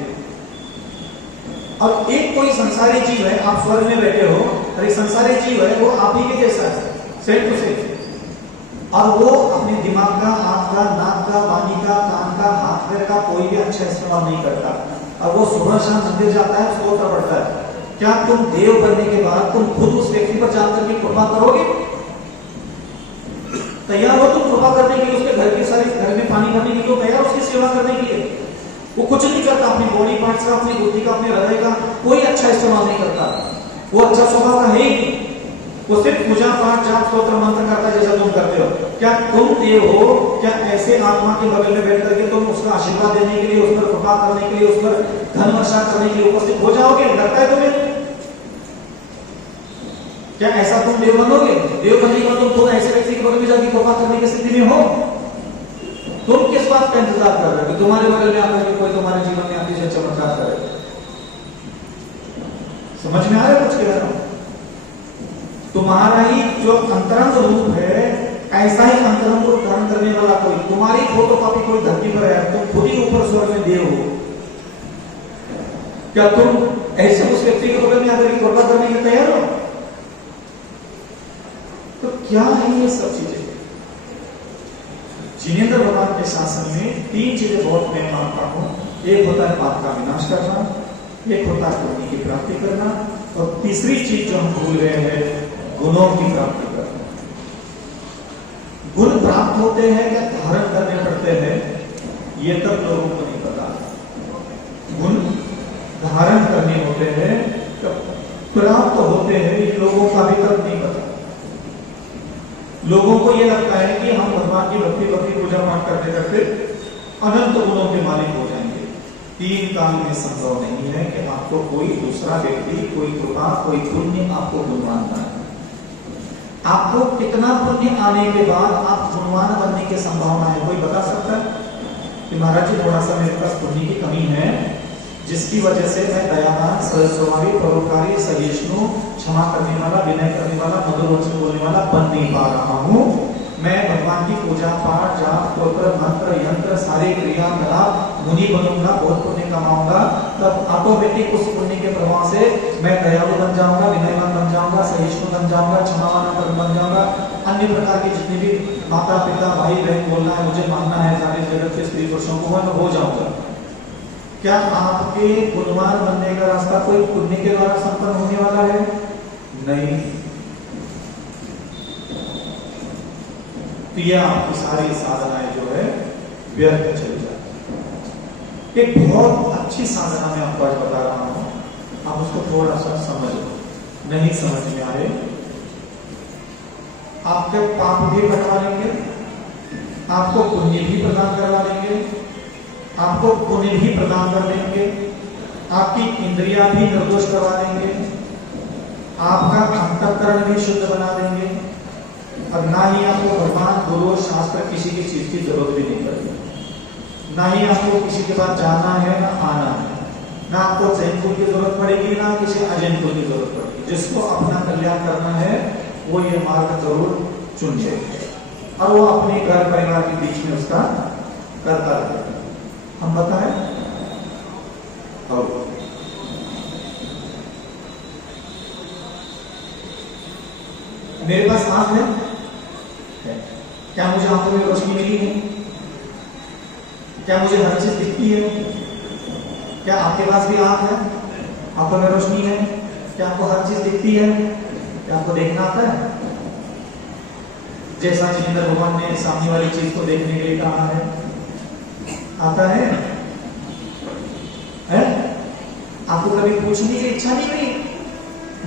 और एक कोई संसारी जीव है, आप स्वर्ग में बैठे हो और एक संसारी जीव है, वो आप ही के जैसा है, सेम टू सेम, और वो अपने दिमाग का, आंख का, नाक का, वाणी का, कान का, हाथ पैर का कोई भी अच्छा इस्तेमाल नहीं करता, और वो सुबह शाम मंदिर जाता है, स्तोत्र पढ़ता है। क्या तुम देव बनने के बाद तुम खुद उस व्यक्ति पर जाकर के कृपा करोगे? तैयार हो तुम कृपा करने के लिए? उसके घर की सारी, घर में पानी भरने के लिए तैयार, उसकी सेवा करने के लिए? वो कुछ नहीं करता, अपनी बॉडी पार्ट्स का, अपनी बुद्धि का, अपने हृदय का कोई अच्छा इस्तेमाल नहीं करता। वो अच्छा स्वभाव का है ही नहीं। वो सिर्फ पूजा पाठ, जाप, स्तोत्र, मंत्र करता है जैसा तुम करते हो। क्या तुम देव हो? क्या ऐसे आत्मा के बगल में बैठ करके तुम उसका आशीर्वाद देने के लिए, उस पर कृपा करने के लिए, उस पर धन वर्षा करने के लिए उपस्थित हो जाओगे? लगता है तुम्हें? क्या ऐसा तुम देव बनोगे? देव बनने के बाद तुम खुद ऐसे व्यक्ति के बगल में जाके कृपा करने की स्थिति में हो? तुम किस बात का इंतजार कर रहे हो कि तुम्हारे बगल में आकर के कोई तुम्हारे जीवन में अतिशय चमत्कार करे? समझ में आ रहा है कुछ कह रहा हूं? तुम्हारा ही जो अंतरंग रूप है, ऐसा ही अंतरंग रूप धारण करने वाला कोई, तुम्हारी फोटो कॉपी कोई धरती पर है, तुम खुद ही ऊपर स्वर्ग में देव हो। क्या तुम ऐसे उस व्यक्ति के बगल में आकर के कृपा करने के तैयार हो? तो क्या है ये सब चीजें? जिनेंद्र भगवान के शासन में 3 चीजें बहुत मैं मानता हूं। एक होता है पाप का विनाश करना, एक होता है पुण्य की प्राप्ति करना, और तीसरी चीज जो हम भूल गए हैं, गुणों की प्राप्ति करना। गुण प्राप्त होते हैं या धारण करने पड़ते हैं, ये तब लोगों को नहीं पता। गुण धारण करने होते हैं, प्राप्त होते हैं, ये लोगों का भी तब नहीं पता। लोगों को यह लगता है कि हम भगवान की भक्ति पूजा पाठ करते करते अनंत गुणों के मालिक हो जाएंगे। 3 काल में संभव नहीं है कि आपको कोई दूसरा व्यक्ति, कोई कृपा, कोई पुण्य आपको गुणवान है। आपको कितना पुण्य आने के बाद आप गुणवान बनने की संभावना है? कोई बता सकता है कि महाराज जी थोड़ा सा मेरे पास पुण्य की कमी है, जिसकी वजह से मैं दयावान, सहज स्वभावी, परोपकारी, सहिष्णु, क्षमा करने वाला, विनय करने वाला, मधुर वचन बोलने वाला बन नहीं पा रहा हूँ। मैं भगवान की पूजा पाठ, जाप, स्तोत्र, मंत्र, यंत्र, सारे क्रियाकलाप मुनि बनूंगा, बहुत पुण्य कमाऊंगा, तब ऑटोमेटिक उस पुण्य के प्रभाव से मैं दयालु बन जाऊंगा, विनयवान बन जाऊंगा, सहिष्णु बन जाऊंगा, क्षमावान बन जाऊंगा। अन्य प्रकार के जितने भी माता पिता भाई बहन बोलना है, मुझे मानना है, सारे जगत के स्त्री पुरुषों को मैं हो जाऊंगा। क्या आपके गुणवान बनने का रास्ता कोई पुण्य के द्वारा संपन्न होने वाला है? नहीं। तो यह आपकी सारी साधनाएं जो है व्यर्थ चली जाती। एक बहुत अच्छी साधना मैं आपको आज बता रहा हूं, आप उसको थोड़ा सा समझ लो। नहीं समझ में आए, आपके पाप भी हटवा लेंगे, आपको पुण्य भी प्रदान करवा देंगे, आपको पुण्य भी प्रदान कर देंगे, आपकी इंद्रियां भी निर्दोष करवा देंगे, आपका अंतःकरण भी शुद्ध बना देंगे, और ना ही आपको भगवान, गुरु, शास्त्र किसी की चीज की जरूरत भी नहीं पड़ेगी। ना ही आपको किसी के पास जाना है, ना आना है, ना आपको जैन कुल की जरूरत पड़ेगी, ना किसी अजैन कुल की जरूरत पड़ेगी। जिसको अपना कल्याण करना है वो ये मार्ग जरूर चुन ले और वो अपने घर परिवार के बीच में उसका करता रहे। हम बताएं और मेरे पास आंख है, क्या मुझे आंखों में रोशनी मिली है? क्या मुझे हर चीज दिखती है? क्या आपके पास भी आंख है, आंखों में रोशनी है? क्या आपको हर चीज दिखती है? क्या आपको देखना आता है? जैसा जिनेंद्र भगवान ने सामने वाली चीज को देखने के लिए कहा है, आता है? आपको कभी पूछने की इच्छा नहीं हुई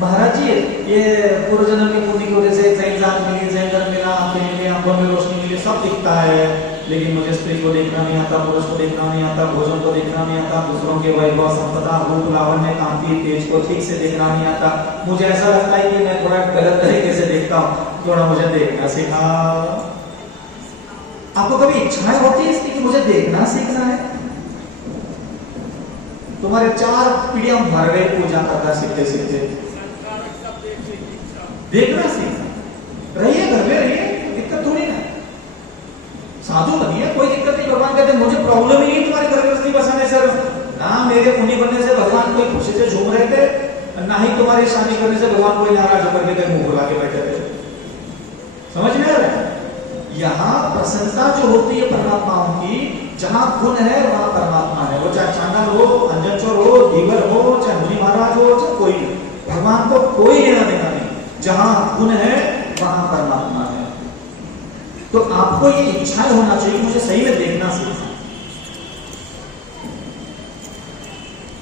महाराज जी ये पूर्व जन्म के पुण्य की वजह से जैन जान मिली, जैन धर्म मिला, आंखें मिली, आंखों में रोशनी मिली, सब दिखता है, लेकिन मुझे स्त्री को देखना नहीं आता, पुरुष को देखना नहीं आता, भोजन को देखना नहीं आता, दूसरों के वैभव संपदा रूप लावण्य कांति तेज को ठीक से देखना नहीं आता। मुझे ऐसा लगता है कि मैं थोड़ा गलत तरीके से देखता हूँ, थोड़ा मुझे देखना सिखा। आपको कभी इच्छाएं होती है इसकी कि मुझे देखना सीखना है? तुम्हारे 4 पीढ़ियां भर गए पूजा करता सीखते सीखते। देखना सीखना, रहिए घर में रहिए, दिक्कत थोड़ी ना, साधु बनिए, कोई दिक्कत नहीं। भगवान कहते मुझे प्रॉब्लम ही नहीं तुम्हारे घर गृहस्थी बसाने से ना, मेरे पुण्य बनने से भगवान कोई खुशी से झूम रहे थे, ना ही तुम्हारी शादी करने से भगवान कोई नाराज होकर के मुंह बुला के बैठे थे। समझ में आ रहा है? यहाँ प्रसन्नता जो होती है परमात्माओं की, जहां गुण है वहां परमात्मा है। वो चाहे चांडाल हो, अंजन चोर हो, दीगर हो, चाहे मुनि महाराज हो, चाहे कोई, भगवान को कोई लेना देना नहीं। जहां गुण है वहां परमात्मा है। तो आपको ये इच्छाएं होना चाहिए, मुझे सही में देखना सीखना।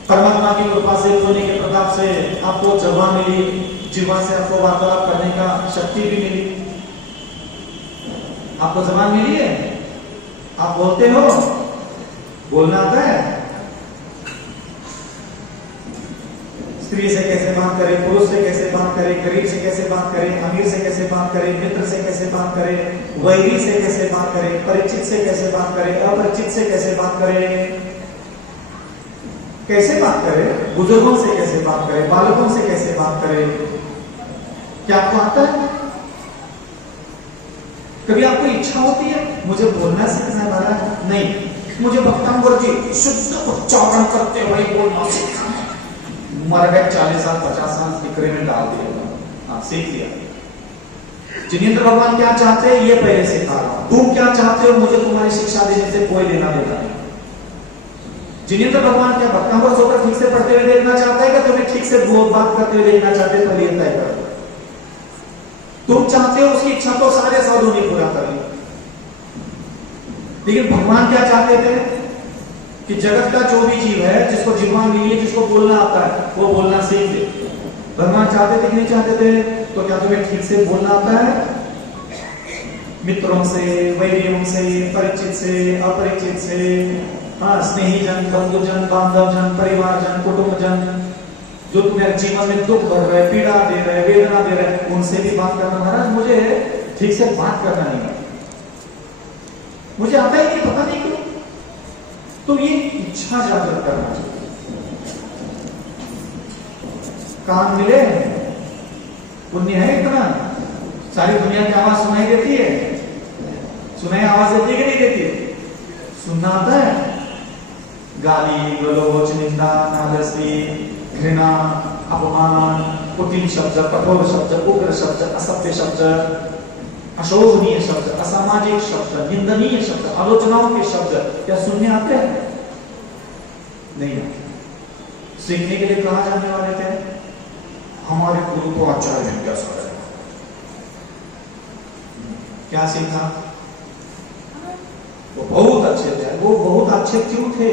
परमात्मा की कृपा से, सोने के प्रताप से आपको जबान मिली, जीवन से आपको वार्तालाप करने का शक्ति भी मिली। आपको जबान मिली है, आप बोलते हो, बोलना आता है। स्त्री से कैसे बात करें, पुरुष से कैसे बात करें, गरीब से कैसे बात करें, अमीर से कैसे बात करें, मित्र से कैसे बात करें, वैरी से कैसे बात करें, परिचित से कैसे बात करें, अपरिचित से कैसे बात करें, कैसे बात करें, बुजुर्गों से कैसे बात करें, बालकों से कैसे बात करें। क्या आपको आता है? कभी आपको इच्छा होती है मुझे बोलना सीखना है महाराज? नहीं, मुझे भक्तांबर जी शुद्ध उच्चारण करते हुए बोलना सीखना है। मर गए 40 साल 50 साल फिक्रे में डाल दिया, हाँ सीख लिया। जिनेंद्र भगवान क्या चाहते हैं ये पहले सिखा रहा हूं। तुम क्या चाहते हो, मुझे तुम्हारी शिक्षा देने से कोई लेना देना नहीं। जिनेंद्र भगवान क्या भक्तांबर सोकर ठीक से पढ़ते हुए देखना चाहता है, कि तुम्हें ठीक से बात करते हुए देखना चाहते हैं? तो ये तय करो। तुम चाहते हो उसकी इच्छा तो सारे साधु ने पूरा कर ली, लेकिन भगवान क्या चाहते थे कि जगत का जो भी जीव है, जिसको जीवन मिली है, जिसको बोलना आता है, वो बोलना सीख ले। भगवान चाहते थे कि नहीं चाहते थे? तो क्या तुम्हें ठीक से बोलना आता है? मित्रों से, वैरियों से, परिचित से, अपरिचित से, हाँ, स्नेही जन, बंधुजन, बांधव जन, परिवार जन, कुटुंब जन, जो तुम्हें जीवन में दुख भर रहे, पीड़ा दे रहे, वेदना दे रहे, उनसे भी बात करना। महाराज मुझे ठीक से बात करना नहीं है, मुझे आता ही नहीं, पता नहीं क्यों। तो ये इच्छा जागृत करना चाहिए। कान मिले, पुण्य है इतना, सारी दुनिया की आवाज सुनाई देती है, सुनाई आवाज देती है कि नहीं देती? सुनना आता है? गाली गलौज, निंदा, नालसी, घृणा, अपमान, कुटिल शब्द, कठोर शब्द, उग्र शब्द, असत्य शब्द, अशोभनीय शब्द, असामाजिक शब्द, निंदनीय शब्द, आलोचनाओं के शब्द क्या सुनने आते हैं? नहीं आते। सीखने के लिए कहां जाने वाले थे? हमारे गुरु को आचार्य ने क्या सिखाया? क्या सीखा? वो बहुत अच्छे थे। वो बहुत अच्छे क्यों थे?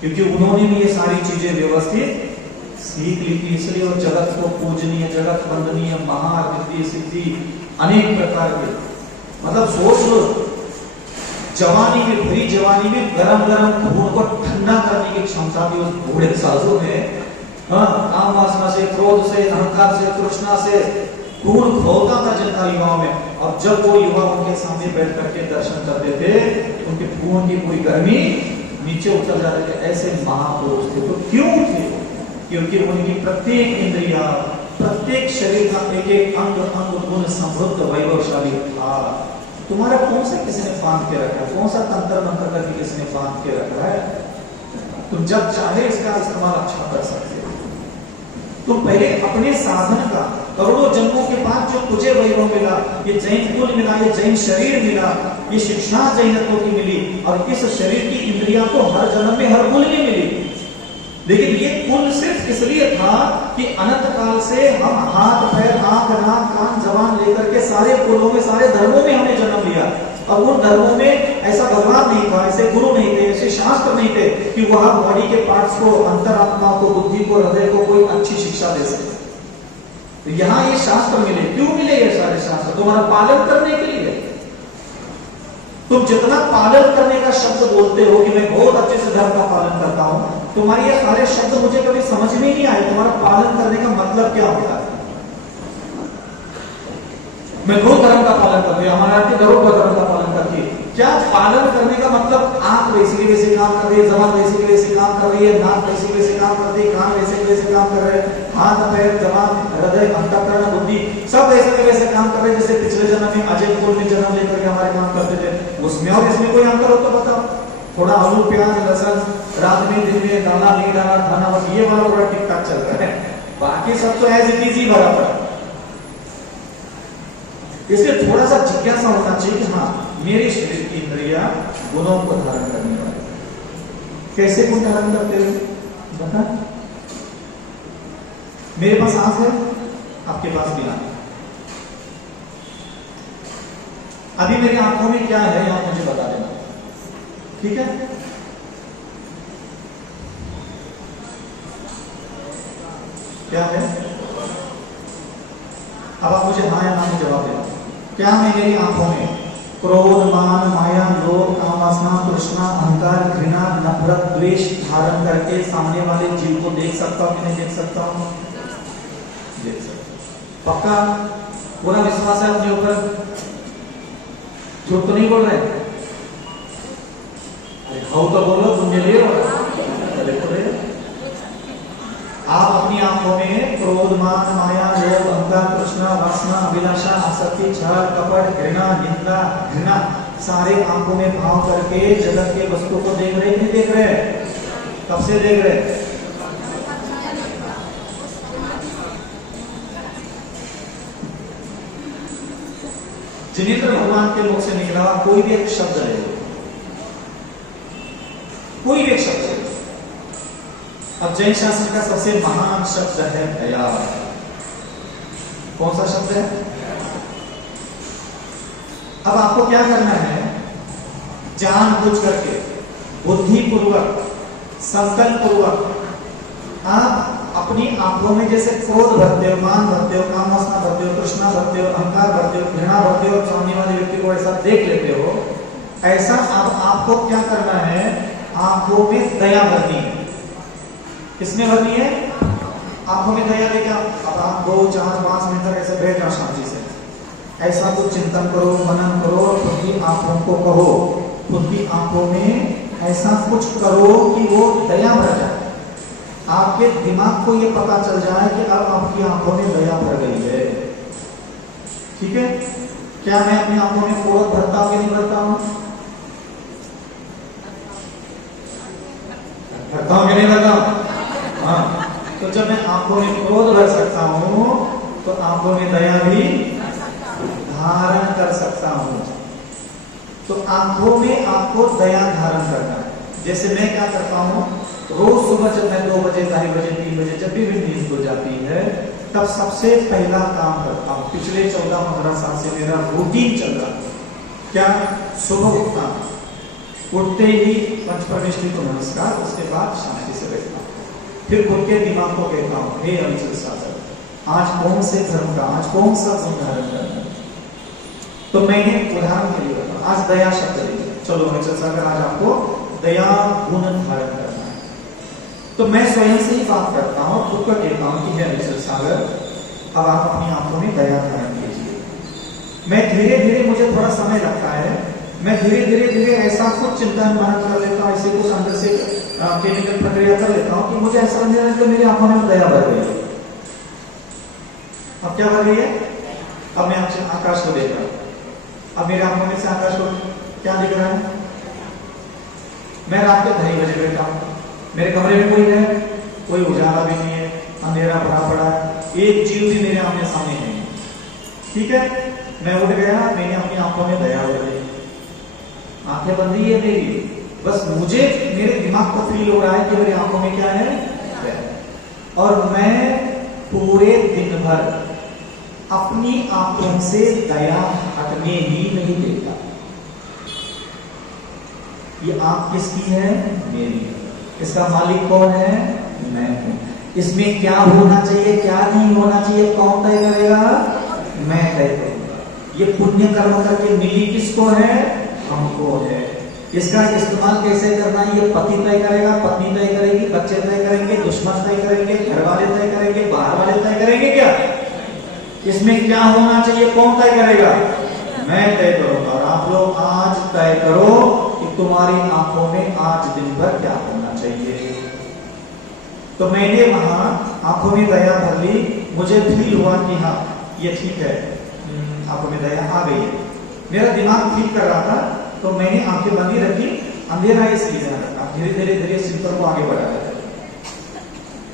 क्योंकि उन्होंने भी ये सारी चीजें व्यवस्थित सीख ली थी, इसलिए वो जगत को पूजनीय, जगत वंदनीय, महारिद्धि सिद्धि अनेक प्रकार के, मतलब सोच लो, जवानी में, भरी जवानी में गरम गरम खून को ठंडा करने की क्षमता भी उस बूढ़े साधु में। काम वासना से, क्रोध से, अहंकार से, तृष्णा से खून खौलता था जनता युवाओं में। और जब वो युवा उनके सामने बैठ करके दर्शन करते थे, उनके खून की पूरी गर्मी नीचे उतर जाते थे। ऐसे महापुरुष थे। तो क्यों थे? क्योंकि उनकी प्रत्येक इंद्रिया प्रत्येक शरीर का एक एक अंग अंग गुण समृद्ध वैभवशाली था। तुम्हारा कौन सा किसी ने फांद के रखा है? कौन सा तंत्र मंत्र करके किसी ने फांद के रखा है? तुम जब चाहे इसका इस्तेमाल अच्छा कर सकते हो। तुम पहले अपने साधन का, करोड़ों जन्मों के बाद जो तुझे वैभव मिला, ये जैन कुल मिला, ये जैन शरीर मिला, ये शिक्षा जैनत्व की मिली, और इस शरीर की इंद्रियां तो हर जन्म में हर कुल में मिली। लेकिन ये कुल सिर्फ इसलिए था कि अनंत काल से हम हाथ पैर आंख नाक कान जबान लेकर के सारे कुलों में सारे धर्मों में हमने जन्म लिया, और उन धर्मों में ऐसा भगवान नहीं था, ऐसे गुरु नहीं थे, ऐसे शास्त्र नहीं थे कि वह बॉडी के पार्ट्स को, अंतरात्मा को, बुद्धि को, हृदय को कोई अच्छी शिक्षा दे सके। तो यहाँ ये शास्त्र मिले। क्यों मिले ये सारे शास्त्र? तुम्हारा पालन करने के लिए। तुम जितना पालन करने का शब्द बोलते हो कि मैं बहुत अच्छे से धर्म का पालन करता हूं, तुम्हारे ये सारे शब्द मुझे कभी समझ में नहीं आए। तुम्हारा पालन करने का मतलब क्या होता है? मैं बहुत धर्म का पालन करती हूँ, हमारे आरती धर्म का पालन करती है। क्या पालन करने का मतलब? आंख वैसे के वैसे काम कर रही है, जबान वैसे के वैसे काम कर रही है, नाक वैसे के वैसे काम करती है, कान वैसे के वैसे काम कर रहे हैं, हाथ पैर जबान हृदय अंतःकरण बुद्धि सब वैसे के वैसे काम कर रहे हैं, जैसे पिछले जन्म में अजय कुल में जन्म लेकर के हमारे काम करते थे। उसमें और इसमें कोई अंतर हो तो बताओ। थोड़ा आलू प्याज लहसुन रात में दिन में डाला नहीं डाला खाना, बस ये वाला थोड़ा ठीक ठाक चल रहा है, बाकी सब तो एज इट इज ही बराबर। इसलिए थोड़ा सा जिज्ञासा होना चाहिए कि हाँ, मेरे शरीर की इंद्रियां गुणों को धारण करने वाली। कैसे गुण धारण करते हुए बता? मेरे पास आंख है, आपके पास भी आंख है। अभी मेरी आंखों में क्या है आप मुझे बता देना, ठीक है? क्या है? अब आप मुझे हाँ या ना में जवाब देना। क्या है मेरी आंखों में? क्रोध मान माया लोभ काम वासना तृष्णा अहंकार घृणा नफरत द्वेष धारण करके सामने वाले जीव को देख सकता हूं कि नहीं देख सकता हूं? देख सकता। पक्का पूरा विश्वास है अपने ऊपर? झूठ तो नहीं बोल रहे? अरे हाँ तो बोलो, तुम ले लो। आप अपनी आंखों में क्रोध मान माया लोभ अहंकार तृष्णा वासना अभिलाषा आसक्ति छल कपट घृणा निंदा घृणा सारे आंखों में भाव करके जगत के वस्तु को देख रहे नहीं देख रहे? कब से देख रहे? जिनेंद्र भगवान के मुख से निकला कोई भी एक शब्द है, कोई भी एक शब्द है। अब जैन शास्त्र का सबसे महान शब्द है दया। कौन सा शब्द है? अब आपको क्या करना है? जानबूझ करके बुद्धिपूर्वक संकल्प पूर्वक आप अपनी आंखों में जैसे क्रोध भरते हो, मान भरते हो, काम वासना भरते हो, तृष्णा भरते हो, अहंकार भरते हो, घृणा भरते हो, सामने वाले व्यक्ति को ऐसा देख लेते हो, ऐसा अब आपको क्या करना है? आंखों में दया भरनी है। किसमें भरनी है? आंखों में दया लेके अब आप 2 4 5 मिनट तक ऐसे बैठ जाओ शांति से, ऐसा कुछ चिंतन करो, मनन करो, खुद की आंखों को कहो, खुद की आंखों में ऐसा कुछ करो कि वो दया भर जाए। आपके दिमाग को ये पता चल जाए कि अब आपकी आंखों में दया भर गई है। ठीक है? क्या मैं अपनी आंखों में क्रोध भरता हूं कि नहीं भरता हूं? भरता हूं कि नहीं भरता हूं? हाँ, तो जब मैं आंखों में क्रोध भर सकता हूं तो आंखों में दया भी धारण कर सकता हूं। तो आंखों में आपको दया धारण करना है। जैसे मैं क्या करता हूं, रोज सुबह जब मैं 2 बजे 2:30 बजे 3 बजे जब भी नींद हो जाती है, तब सबसे पहला काम करता हूं। पिछले 14-15 साल से मेरा रूटीन चल रहा है। क्या? सुबह उठना, उठते ही पंचपरमेश्वरी को नमस्कार, उसके बाद शांति से बैठना, फिर खुद के दिमाग को कहता हूं, हे अनिल सागर, आज कौन से धर्म का, आज कौन सा गुण धारण करना है? तो मैंने उदाहरण के लिए बताया, आज दया शब्द लीजिए, चलो अनिल सागर आज आपको दया गुण धारण करना है। तो मैं स्वयं से ही बात करता हूं, खुद को कहता हूं कि हे अनिल सागर, अब आप अपनी आंखों में दया धारण कीजिए। मैं धीरे धीरे, मुझे थोड़ा समय लगता है, मैं धीरे धीरे ऐसा कुछ चिंतन मनन कर लेता हूं, ऐसे कुछ अंदर से केमिकल प्रक्रिया कर लेता हूं कि मुझे ऐसा लग रहा है कि मेरी आंखों में दया भर गई। अब क्या कर रही है? अब मैं आपसे आकाश को देख रहा हूं। अब मेरे आंखों में से आकाश को क्या दिख रहा है? मैं रात के 2:30 बजे बैठा हूं, मेरे कमरे में कोई है, कोई उजाला भी नहीं है, अंधेरा भरा पड़ा है, एक जीव भी मेरे आमने सामने नहीं है। ठीक है, मैं उठ गया, मैंने अपनी आंखों में दया कर दी, आंखें बंद ही है मेरी, बस मुझे मेरे दिमाग को फील हो रहा है कि मेरी आंखों में क्या है, और मैं पूरे दिन भर अपनी आंखों से दया हटने ही नहीं देता। ये आंख किसकी है? मेरी। इसका मालिक कौन है? मैं हूं। इसमें क्या होना चाहिए, क्या नहीं होना चाहिए, कौन तय करेगा? मैं तय करूंगा। ये पुण्य कर्म करके मिली किसको है? हमको है। इसका इस्तेमाल कैसे करना है, ये पति तय करेगा, पत्नी तय करेगी, बच्चे तय करेंगे, दुश्मन तय करेंगे, घर वाले तय करेंगे, बाहर वाले तय करेंगे। क्या इसमें क्या होना चाहिए, कौन तय करेगा? मैं तय करूंगा। और आप लोग आज तय करो कि तुम्हारी आंखों में आज दिन भर क्या होना चाहिए। तो मैंने वहां आंखों में दया भर ली, मुझे फील हुआ कि हाँ ये ठीक है, आंखों में दया आ गई है। मेरा दिमाग फील कर रहा था, तो मैंने आंखें बंदी रखी, अंधेरा इसलिए रखा, धीरे धीरे धीरे सिंपल को आगे बढ़ाया।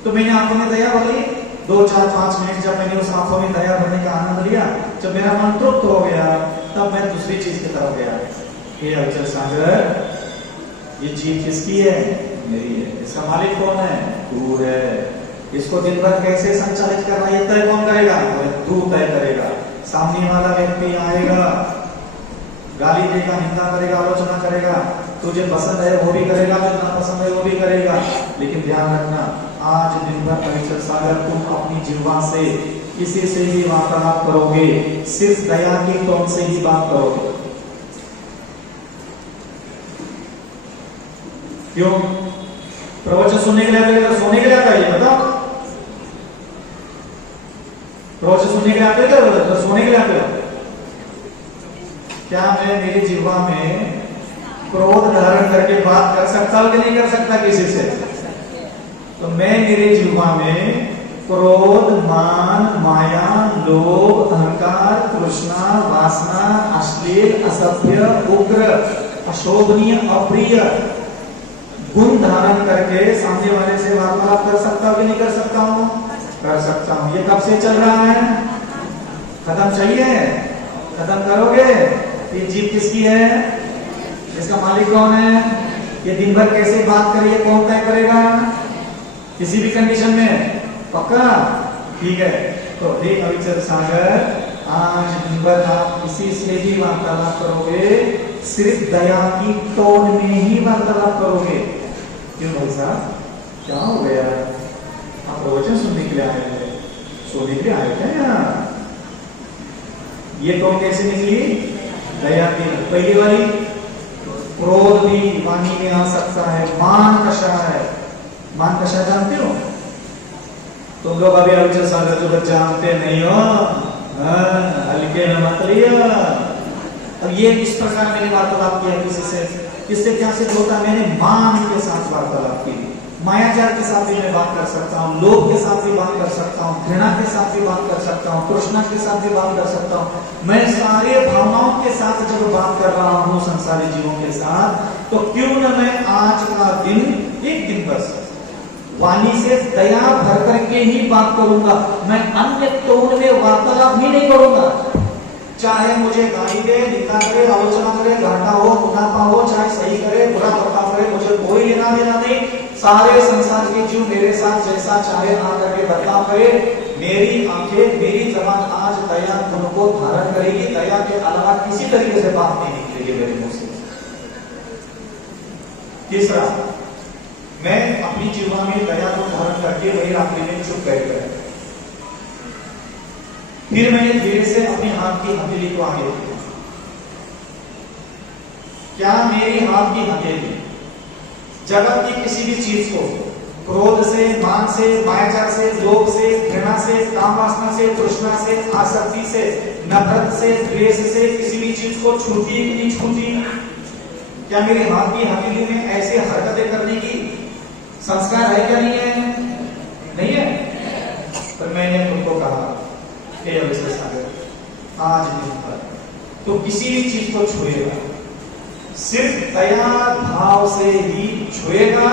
तो मैंने आंखों में दया भर ली, 2, 4, 5 मिनट जब मैंने उस आंखों में दया भरने का आनंद लिया, जब मेरा मन तृप्त हो गया, तब मैं दूसरी चीज की तरफ गया। हे अविचल सागर, ये चीज किसकी है? मेरी है। इसका मालिक कौन है? तू है। इसको दिन भर कैसे संचालित करना, ये तय कौन करेगा? तू तय करेगा। सामने वाला व्यक्ति आएगा, गाली देगा, निंदा करेगा, आलोचना करेगा, तुझे पसंद है वो भी करेगा, तुझे ना पसंद है वो भी करेगा, लेकिन ध्यान रखना, आज दिन भर अविचल सागर तुम अपनी जिह्वा से किसी से ही वार्तालाप करोगे, सिर्फ दया की टोन से ही बात करोगे। क्यों? प्रवचन सुनने के लिए आते हैं, सोने के लिए आता है? ये बताओ, प्रवचन सुनने के लिए आते हैं क्या? सोने के लिए आते हो? क्या मैं मेरी जिह्वा में क्रोध धारण करके बात कर सकता हूं कि नहीं कर सकता किसी से? तो मैं मेरे जिह्वा में क्रोध, मान, माया, लोभ, अहंकार, तृष्णा, वासना, अश्लील, असभ्य, उग्र, अशोभनीय, अप्रिय गुण धारण करके सामने वाले से वार्तालाप कर सकता हूं कि नहीं कर सकता हूं? कर सकता हूं। ये कब से चल रहा है? खत्म चाहिए? खत्म करोगे? ये जीव किसकी है? इसका मालिक कौन है? ये दिन भर कैसे बात करिए, कौन तय करेगा? किसी भी कंडीशन में? पक्का? ठीक है। तो हे अविचल सागर, आज दिन भर आप किसी से भी वार्तालाप करोगे, सिर्फ दया की टोन में ही वार्तालाप करोगे। क्यों भाई साहब, क्या हो गया? आप प्रवचन सुनने के लिए आए थे, सोने के लिए आए थे यहाँ? ये टोन कैसे निकली? दया की। पहली वाली क्रोध भी वाणी में आ सकता है, मान कषा है। मान कषा जानते हो? तुम लोग अभी अविचल सागर जो जानते नहीं हो, हल्के में मत लिया। अब ये इस प्रकार मैंने वार्तालाप किया किसी से, किससे क्या सिद्ध होता है? मैंने मान के साथ वार्तालाप की, मायाजाल के साथ भी मैं बात कर सकता हूँ, लोभ के साथ भी बात कर सकता हूँ, घृणा के साथ भी बात कर सकता हूँ, तृष्णा के साथ भी बात कर सकता हूँ। मैं सारे भावनाओं के साथ जब बात कर रहा हूँ संसारी जीवों के साथ, तो क्यों न मैं आज का दिन, एक दिन बस वाणी से दया भर करके ही बात करूंगा। मैं अन्य टोन में वार्तालाप ही नहीं करूंगा। चाहे मुझे गाली दे, निंदा करे, आलोचना करे, घाटा हो, मुनाफा हो, चाहे सही करे, बुरा बर्ताव करे, मुझे कोई लेना देना नहीं। सारे संसार के जीव मेरे साथ जैसा चाहे आकर के बर्ताव करे। मेरी आंखें, मेरी जबान आज दया गुण को धारण करेगी। दया के अलावा किसी तरीके से बात नहीं निकलेगी मेरे मुंह से। तीसरा, मैं अपनी जीवा में दया को धारण करके वही रात्रि में चुप बैठ गया। फिर मैंने धीरे से अपने हाथ की हथेली को आगे किया। क्या मेरी हाथ की हथेली जगत की किसी भी चीज को क्रोध से, मान से, मायाजाल से, लोभ से, घृणा से, काम वासना से, तृष्णा से, आसक्ति से, नफरत से, द्वेष से किसी भी चीज को छूती कि नहीं छूती? क्या मेरे हाथ की हथेली में ऐसे हरकतें करने की संस्कार है क्या नहीं है? नहीं है। पर मैंने खुद को कहा हे अवसर सागर, आज दिन पर तो किसी भी चीज को छुएगा, सिर्फ दया भाव से ही छुएगा,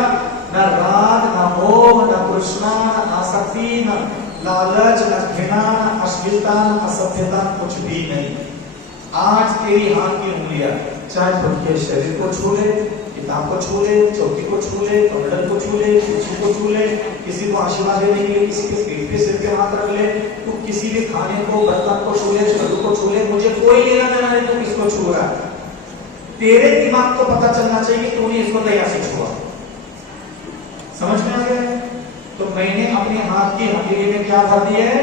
न राग, न मोह, न तृष्णा, न आसक्ति, न लालच, न घृणा, न अश्लीलता, न असभ्यता, कुछ भी नहीं। आज तेरी हाथ की उंगलियां चाहे खुद के शरीर को छू ले, किताब को छू ले, चौकी को छू ले, कमंडल को छू ले, कुर्सी को छू ले, किसी को आशीर्वाद देने के लिए किसी के पीठ पे सिर पे हाथ रख ले, तू किसी भी खाने को, बर्तन को छू ले, झाड़ू को छू ले, मुझे कोई लेना देना नहीं तू किसको छू रहा है। तेरे दिमाग को पता चलना चाहिए कि तूने इसको दया से छुआ। समझ में आ गया? तो मैंने अपने हाथ की हथेली में क्या भर दिया है?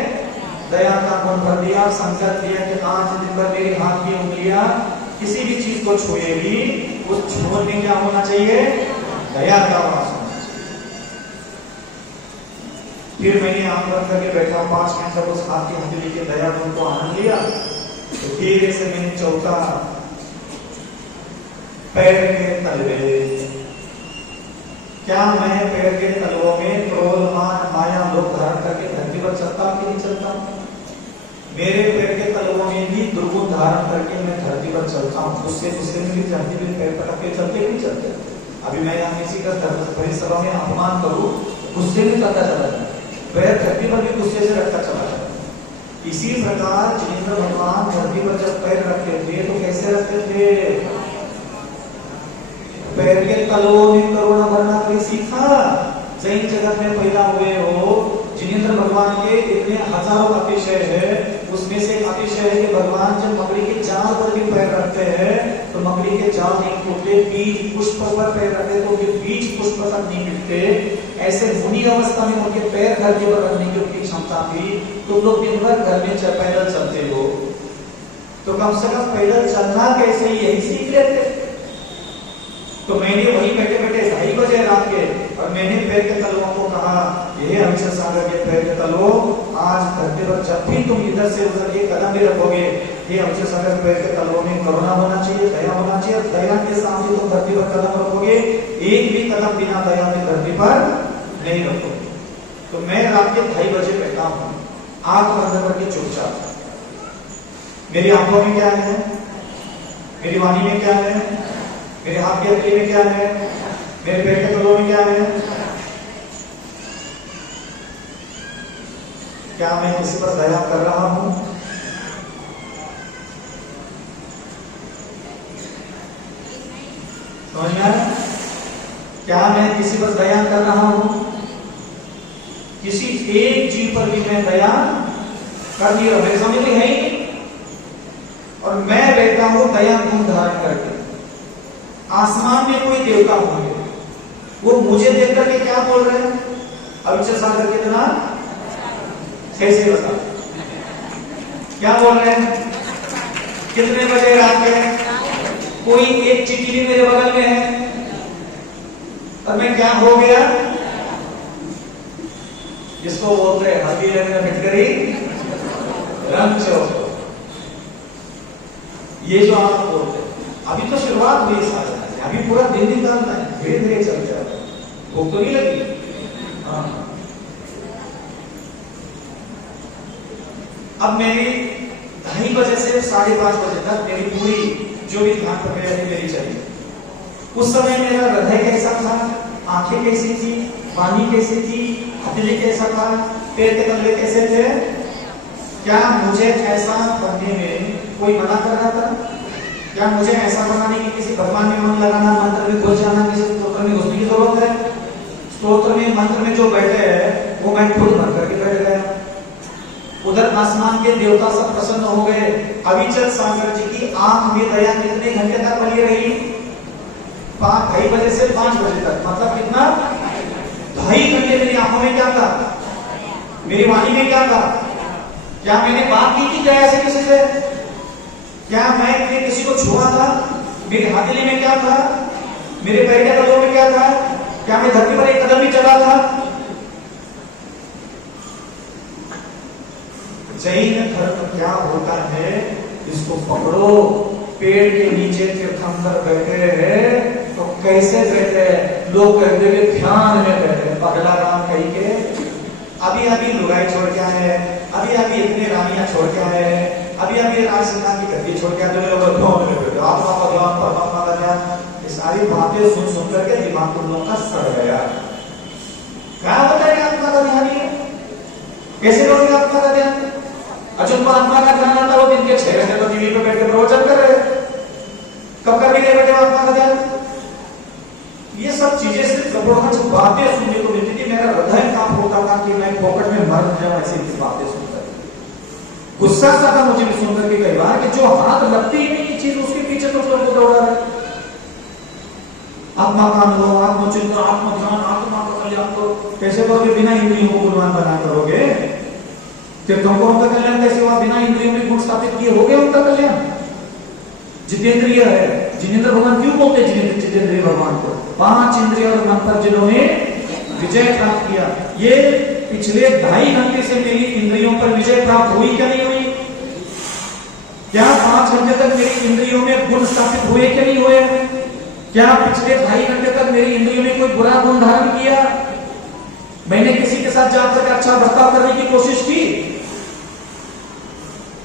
दया का गुण भर दिया, संकल्प दिया कि आज दिन भर मेरे हाथ की उंगलियां किसी भी चीज को छुएगी, उस छूने में क्या होना चाहिए? दया का वास होना चाहिए। फिर मैंने आंख बंद करके बैठा 5 मिनट तक उस हाथ की हथेली के दया गुण को आनंद लिया। तो धीरे से मैंने चौथा पैर के तलवे, क्या मैं पैर के तलवों में क्रोध, मान, माया, लोभ धारण करके धरती पर चलता हूं कि नहीं चलता हूं? मेरे पैर के तलवों में भी दुर्गुण धारण करके मैं धरती पर चलता हूं। उससे में भी धरती पर पैर पटक के चलते नहीं चलते? अभी मैं यहाँ किसी का परिसभा में अपमान करूं, गुस्से में चलता चला जाए, पैर धरती पर भी गुस्से से रखता चला जाए। इसी प्रकार जिनेंद्र भगवान धरती पर जब पैर रखते थे तो कैसे रखते थे? पैर के तलवों में करुणा भरना कोई सीखा? जैन जगत में पैदा हुए हो, जिनेंद्र भगवान के इतने हजारों अतिशय है, उसमें से एक अतिशय है कि भगवान जब मकड़ी के जाल पर भी पैर रखते हैं तो मकड़ी के जाल नहीं टूटते, बीज पुष्प पर पैर रखते तो बीज पुष्प तक नहीं मिलते। ऐसे मुनि अवस्था में उनके पैर धरती पर रखने की उनकी क्षमता थी। तुम लोग दिन भर घर में पैदल चलते हो, तो कम से कम पैदल चलना कैसे, यही सीख लेते। तो मैंने वही बैठे बैठे 2:30 बजे रात के, और मैंने पैर के तलवों को कहा, ये हमेशा सागर के पैर के तलवों, आज धरती पर जब भी तुम इधर से उधर एक कदम भी रखोगे, ये हमेशा सागर के पैर के तलवों में करुणा होना चाहिए, दया होना चाहिए। दया के सामने तुम धरती पर कदम रखोगे, एक भी कदम बिना दया में धरती पर नहीं रखोगे। तो मैं रात के 2:30 बजे बैठा हूँ, आंख बंद करके चुपचाप। मेरी आंखों में क्या है? मेरी वाणी में क्या है? मेरे हाथ की हथेली में क्या है? मेरे पैर के तलवों में क्या है? क्या मैं किसी पर दया कर रहा हूं? समझ में आया? क्या मैं किसी पर दया कर रहा हूं? किसी एक जीव पर भी मैं दया कर नहीं रहा, मेरे सामने तो है ही, और मैं बैठा हूं दया गुण धारण करके। आसमान में कोई देवता होंगे, वो मुझे देख करके क्या बोल रहे हैं? अविचल सागर कितना कैसे बता, क्या बोल रहे हैं? कितने बजे रात के? कोई एक चिट्ठी भी मेरे बगल में है, और मैं क्या हो गया? जिसको बोलते हैं हल्दी लेने में फिटकरी रंग चौक, ये जो आप बोलते हैं, अभी तो शुरुआत हुई साधना, अभी पूरा दिन निकालना है, धीरे धीरे चलते हैं। भूख तो नहीं लगी? हाँ। अब मेरी 2:30 बजे से 5:30 बजे तक मेरी पूरी जो भी ध्यान प्रक्रिया थी मेरी चली। उस समय मेरा हृदय कैसा था, आंखें कैसी थी, वाणी कैसी थी, हथेली कैसा था, पैर के तलवे कैसे थे? क्या मुझे ऐसा बनने में कोई मना कर रहा था? क्या मुझे ऐसा बनाने की किसी भगवान में मन लगाना, मंत्र में घुस जाना, किसी स्तोत्र में घुसने की जरूरत है? स्तोत्र में, मंत्र में जो बैठे हैं वो मैं खुद भर करके बैठ गया। उधर आसमान के देवता सब प्रसन्न हो गए। अविचल सागर जी की आंख में दया कितने घंटे तक बनी रही? 2:30 बजे से 5 बजे तक, मतलब कितना? 2.5 घंटे मेरी आंखों में क्या था? मेरी वाणी में क्या था? क्या मैंने बात की थी दया से किसी से? क्या मैं किसी को छुआ था? मेरी हथेली में क्या था? मेरे पैर के तलवों में क्या था? क्या मैं धरती पर एक कदम भी चला था? जैन धर्म क्या होता है, इसको पकड़ो। पेड़ के नीचे तीर्थंकर बैठे हैं तो कैसे बैठे? लोग कहते हैं ध्यान में बैठे, पगला राम कही के। अभी लुगाई छोड़ के आए हैं, अभी अभी इतने रानियां छोड़ के आए हैं, अभी अभी राजस्थान की गद्दी छोड़ के आते हैं, आत्मा का ध्यान, परमात्मा का ध्यान, ये सारी बातें सुन सुन करके दिमाग तुम लोगों का सड़ गया। क्या होता है आत्मा का ध्यान? ये कैसे लोग आत्मा का ध्यान? अच्छा उनको आत्मा का ध्यान आता है, वो दिन के 6 घंटे तो टीवी पे बैठ के प्रवचन कर रहे हैं, कब करने के बैठे आत्मा का ध्यान? ये सब चीजें सिर्फ जबरदस्त बातें सुनने को मिलती थी, मेरा हृदय काम होता था कि मैं पॉकेट में मर जाऊं ऐसी बातें सुनकर। गुस्सा आता था मुझे भी सुनकर के कई बार कि जो हाथ लगती ही नहीं चीज उसके पीछे तो लोग दौड़ा रहे। आत्मा का अनुभव, आत्मचिंतन, आत्मध्यान, आत्मा का कल्याण को कैसे करोगे? बिना इंद्रियों को गुणवान बना करोगे? तीर्थंकरों उनका कल्याण कैसे हुआ? बिना इंद्रियों में गुण स्थापित किए हो गया उनका कल्याण। जितेंद्रिय है, जिनेंद्र भगवान क्यों बोलते हैं जितेंद्रिय भगवान को? 5 इंद्रियों और मन पर जिन्होंने विजय प्राप्त किया। ये पिछले 2.5 घंटे से मेरी इंद्रियों पर विजय प्राप्त हुई क्या नहीं हुई? क्या 5 घंटे तक मेरी इंद्रियों में गुण स्थापित हुए क्या नहीं हुए? क्या पिछले 2.5 घंटे तक मेरी इंद्रियों में कोई बुरा गुण धारण किया? मैंने किसी के साथ जाकर अच्छा बर्ताव करने की कोशिश की?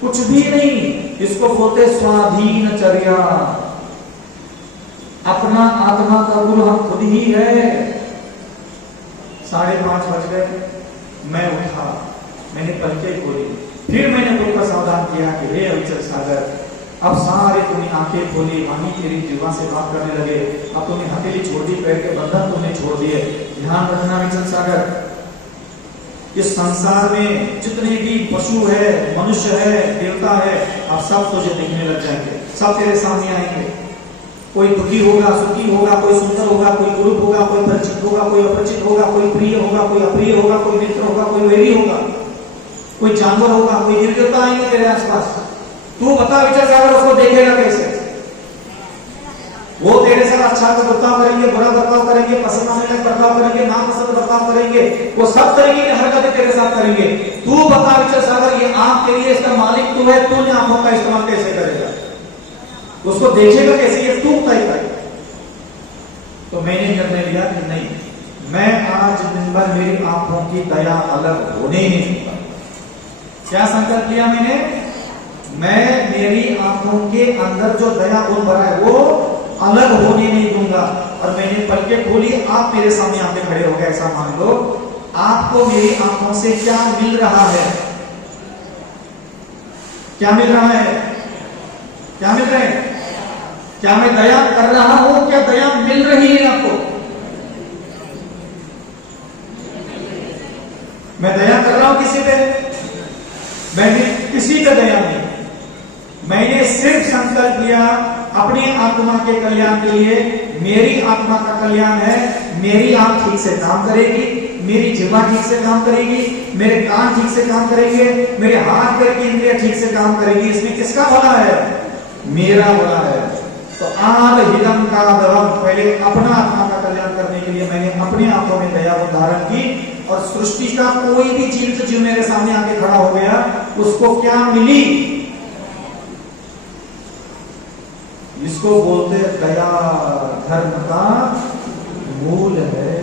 कुछ भी नहीं। इसको बोलते स्वाधीन चर्या। अपना आत्मा का गुरु हम खुद ही है। 5:30 बज गए, मैं उठा, मैंने पलकें खोली, फिर मैंने खुद को सावधान किया कि हे अविचल सागर, अब सारे तुम्हें आंखें खोली, वाणी तेरी जीवा से बात करने लगे, अब तुम्हें हथेली छोड़ दी, पैर के बंधन तुमने छोड़ दिए। ध्यान रखना अविचल सागर, इस संसार में जितने भी पशु है, मनुष्य है, देवता है, अब सब तुझे दिखने लग जाएंगे, सब तेरे सामने आएंगे। कोई दुखी होगा, सुखी होगा, कोई सुंदर होगा, कोई कुरूप होगा, कोई परिचित होगा, कोई अपरिचित होगा, कोई प्रिय होगा, कोई अप्रिय होगा, कोई मित्र होगा, कोई वैरी होगा, कोई जानवर होगा, कोई निर्देवता आएंगे तेरे आसपास। तू बता विचार सागर, उसको देखेगा कैसे? वो तेरे साथ अच्छा बर्ताव करेंगे, बुरा बर्ताव करेंगे, पसंद आने लायक बर्ताव करेंगे, नापसंद बर्ताव करेंगे, वो सब तरीके की हरकतें तेरे साथ करेंगे। तू बता विचार सागर, ये आंख तेरी है, इसका मालिक तू है, तू इन आंखों का इस्तेमाल कैसे करेगा? उसको देखेगा कैसे? ये तू तय करे। तो मैंने निर्णय लिया कि नहीं, मैं आज दिन भर मेरी आंखों की दया अलग होने ही नहीं दूंगा। क्या संकल्प लिया मैंने? मैं मेरी आंखों के अंदर जो दया गुण भरा है वो अलग होने नहीं दूंगा। और मैंने पलकें खोली, आप मेरे सामने आके खड़े हो गए, ऐसा मान लो। आपको मेरी आंखों से क्या मिल रहा है? क्या मिल रहा है? क्या मिल रहा है? क्या मैं दया कर रहा हूं? क्या दया मिल रही है आपको? मैं दया कर रहा हूं किसी पे? मैंने किसी पे दया नहीं। मैंने सिर्फ संकल्प लिया अपनी आत्मा के कल्याण के लिए। मेरी आत्मा का कल्याण है, मेरी आंख ठीक से काम करेगी, मेरी जिह्वा ठीक से काम करेगी, मेरे कान ठीक से काम करेंगे, मेरे हाथ पैर की इंद्रियां ठीक से काम करेगी। इसमें किसका भला है? मेरा भला है। तो आद हिदम का दरम, पहले अपना आत्मा का कल्याण करने के लिए मैंने अपनी आंखों में दया को धारण की। और सृष्टि का कोई भी जीव जो मेरे सामने आके खड़ा हो गया, उसको क्या मिली? इसको बोलते दया धर्म का मूल है।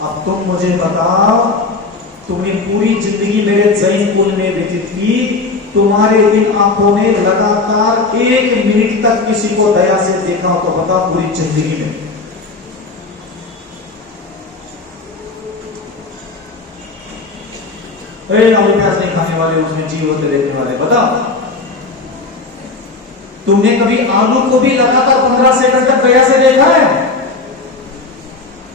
अब तुम मुझे बताओ, तुमने पूरी जिंदगी मेरे जैन कुल में व्यतीत की, तुम्हारे इन आंखों ने लगातार 1 मिनट तक किसी को दया से देखा हो तो बताओ पूरी जिंदगी में? आलू प्याज नहीं खाने वाले, उसमें जीव होते देखने वाले, बताओ तुमने कभी आलू को भी लगातार 15 सेकंड तक दया से देखा है?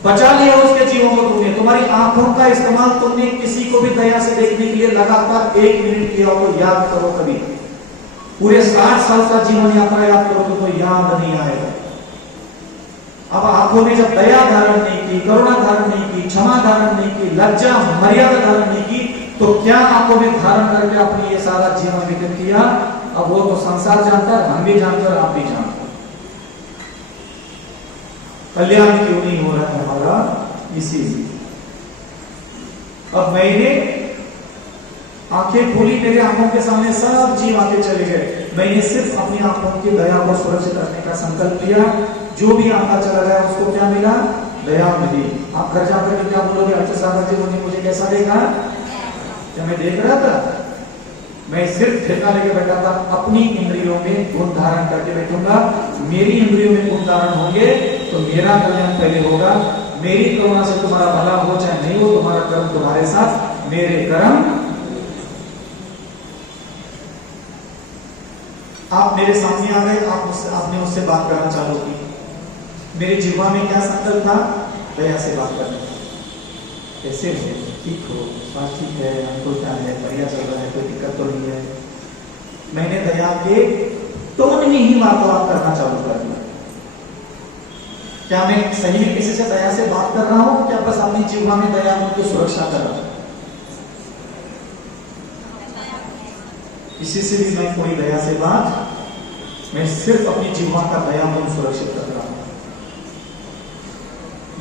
बचा लिया उसके जीवों को तुमने। तुम्हारी आंखों का इस्तेमाल तुमने किसी को भी दया से देखने के लिए लगातार 1 मिनट किया हो तो याद करो कभी। पूरे 60 साल का जीवन यात्रा याद करो तो याद नहीं आएगा। अब आंखों ने जब दया धारण नहीं की, करुणा धारण नहीं की, क्षमा धारण नहीं की, लज्जा मर्यादा धारण नहीं की, तो क्या आंखों में धारण करके अपनी ये सारा जीवन व्यतीत किया? अब वो तो संसार जानता है, हम भी जानते हैं, आप भी जानते हैं। कल्याण क्यों नहीं हो रहा है हमारा? इसीलिए। अब मैंने आंखें खोली, मेरे आंखों के सामने सब जीव आते चले गए। मैंने सिर्फ अपनी आंखों की दया को सुरक्षित रखने का संकल्प लिया। जो भी आता चला गया उसको क्या मिला? दया मिली। आप घर जाकर के क्या बोलोगे? अच्छा सागर जी मुझे कैसा देखा? क्या मैं देख रहा था? मैं सिर्फ ठेका लेके बैठा था, अपनी इंद्रियों में गुण धारण करके बैठूंगा। मेरी इंद्रियों में गुण धारण होंगे तो मेरा कल्याण पहले होगा। मेरी करुणा से तुम्हारा भला हो चाहे नहीं हो, तुम्हारा कर्म तुम्हारे साथ, मेरे कर्म। आप मेरे सामने आ गए, आपने मुझसे बात करना चालू की। मेरे जीवा में क्या संकल्प था? दया से बात करने का। कैसे हो? ठीक हो? स्वास्थ्य ठीक है? हमको क्या है? बढ़िया चल रहा है? कोई दिक्कत तो नहीं है? मैंने दया के टोन में ही वार्तालाप करना चालू कर दिया। क्या मैं सही में किसी से दया से बात कर रहा हूं? क्या बस अपनी जीवा में दया की सुरक्षा कर रहा हूं? किसी से भी मैं कोई दया से बात, मैं सिर्फ अपनी जीवा का दया मन सुरक्षित रख रहा हूं।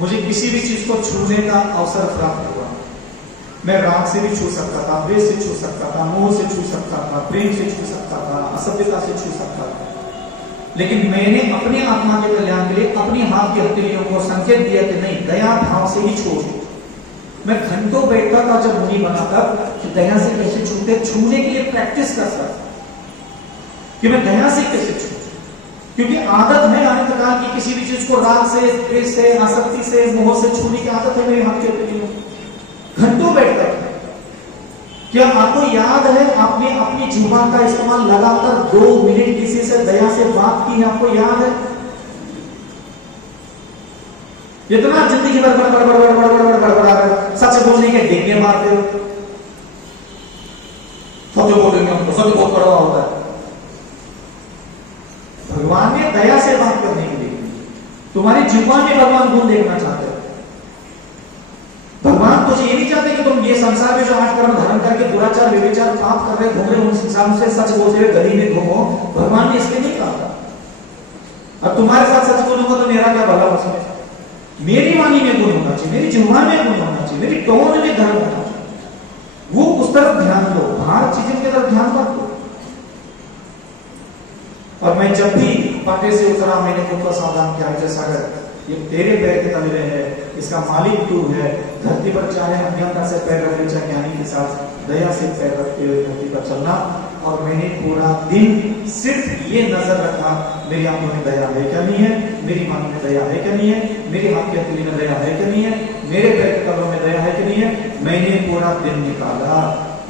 मुझे किसी भी चीज को छूने का अवसर प्राप्त हुआ। मैं राग से भी छू सकता था, द्वेष से छू सकता था, मोह से छू सकता था, प्रेम से छू सकता था, असभ्यता से छू सकता था। लेकिन मैंने अपने आत्मा के कल्याण के लिए अपनी हाथ की हथेलियों को संकेत दिया कि नहीं, दया भाव से ही छू। मैं घंटों बैठता था जब मुनि बना तब कि दया से कैसे छूते, छूने के लिए प्रैक्टिस करता कि मैं दया से कैसे छू। क्योंकि आदत है अनंत काल की, किसी भी चीज को राग से, द्वेष से, आसक्ति से, मोह से छूने की आदत है मेरे हाथ के हथेलियों। घंटों बैठता था। क्या आपको याद है आपने अपनी जीवन का इस्तेमाल लगातार 2 मिनट किसी से दया से बात की है? आपको याद है? इतना जिंदगी भर बड़बड़ सच बोलने के डिग्गे मारते हो। सच बोलेंगे हमको, सच बहुत कड़वा होता है। भगवान ने दया से बात करने के लिए तुम्हारी जीवन में भगवान गुण देखना चाहते हैं। भगवान तुझे ये नहीं चाहते कि तुम ये संसार में जो 8 कर्म धारण करके दुराचार, व्यभिचार, पाप कर रहे घूम रहे, उन संसार से सच बोलते हुए गली में घूमो। भगवान ने इसलिए नहीं कहा। अब तुम्हारे साथ सच बोलूंगा तो मेरा क्या भला उसमें? मेरी वाणी में गुण होना चाहिए, मेरी जीवन में गुण होना चाहिए, मेरी टोन में धर्म होना चाहिए। वो उस तरफ ध्यान दो, बाहर चीजों की तरफ ध्यान मत दो। और मैं जब भी पाटे से उतरा, मैंने खुद को सावधान किया, जैसा अगर ये तेरे पैर के तले है, इसका मालिक तू है। धरती पर चाहे अज्ञानता से पैर रखे, चाहे ज्ञानी के साथ दया से पैर रखते हुए धरती पर चलना। और मैंने पूरा दिन सिर्फ ये नजर रखा, मेरी आंखों में दया है क्या नहीं है, मेरी वाणी में दया है क्या नहीं है, मेरे हाथ की हथेली में दया है क्या नहीं है, मेरे पैर के तलों में दया है कि नहीं है। मैंने पूरा दिन निकाला।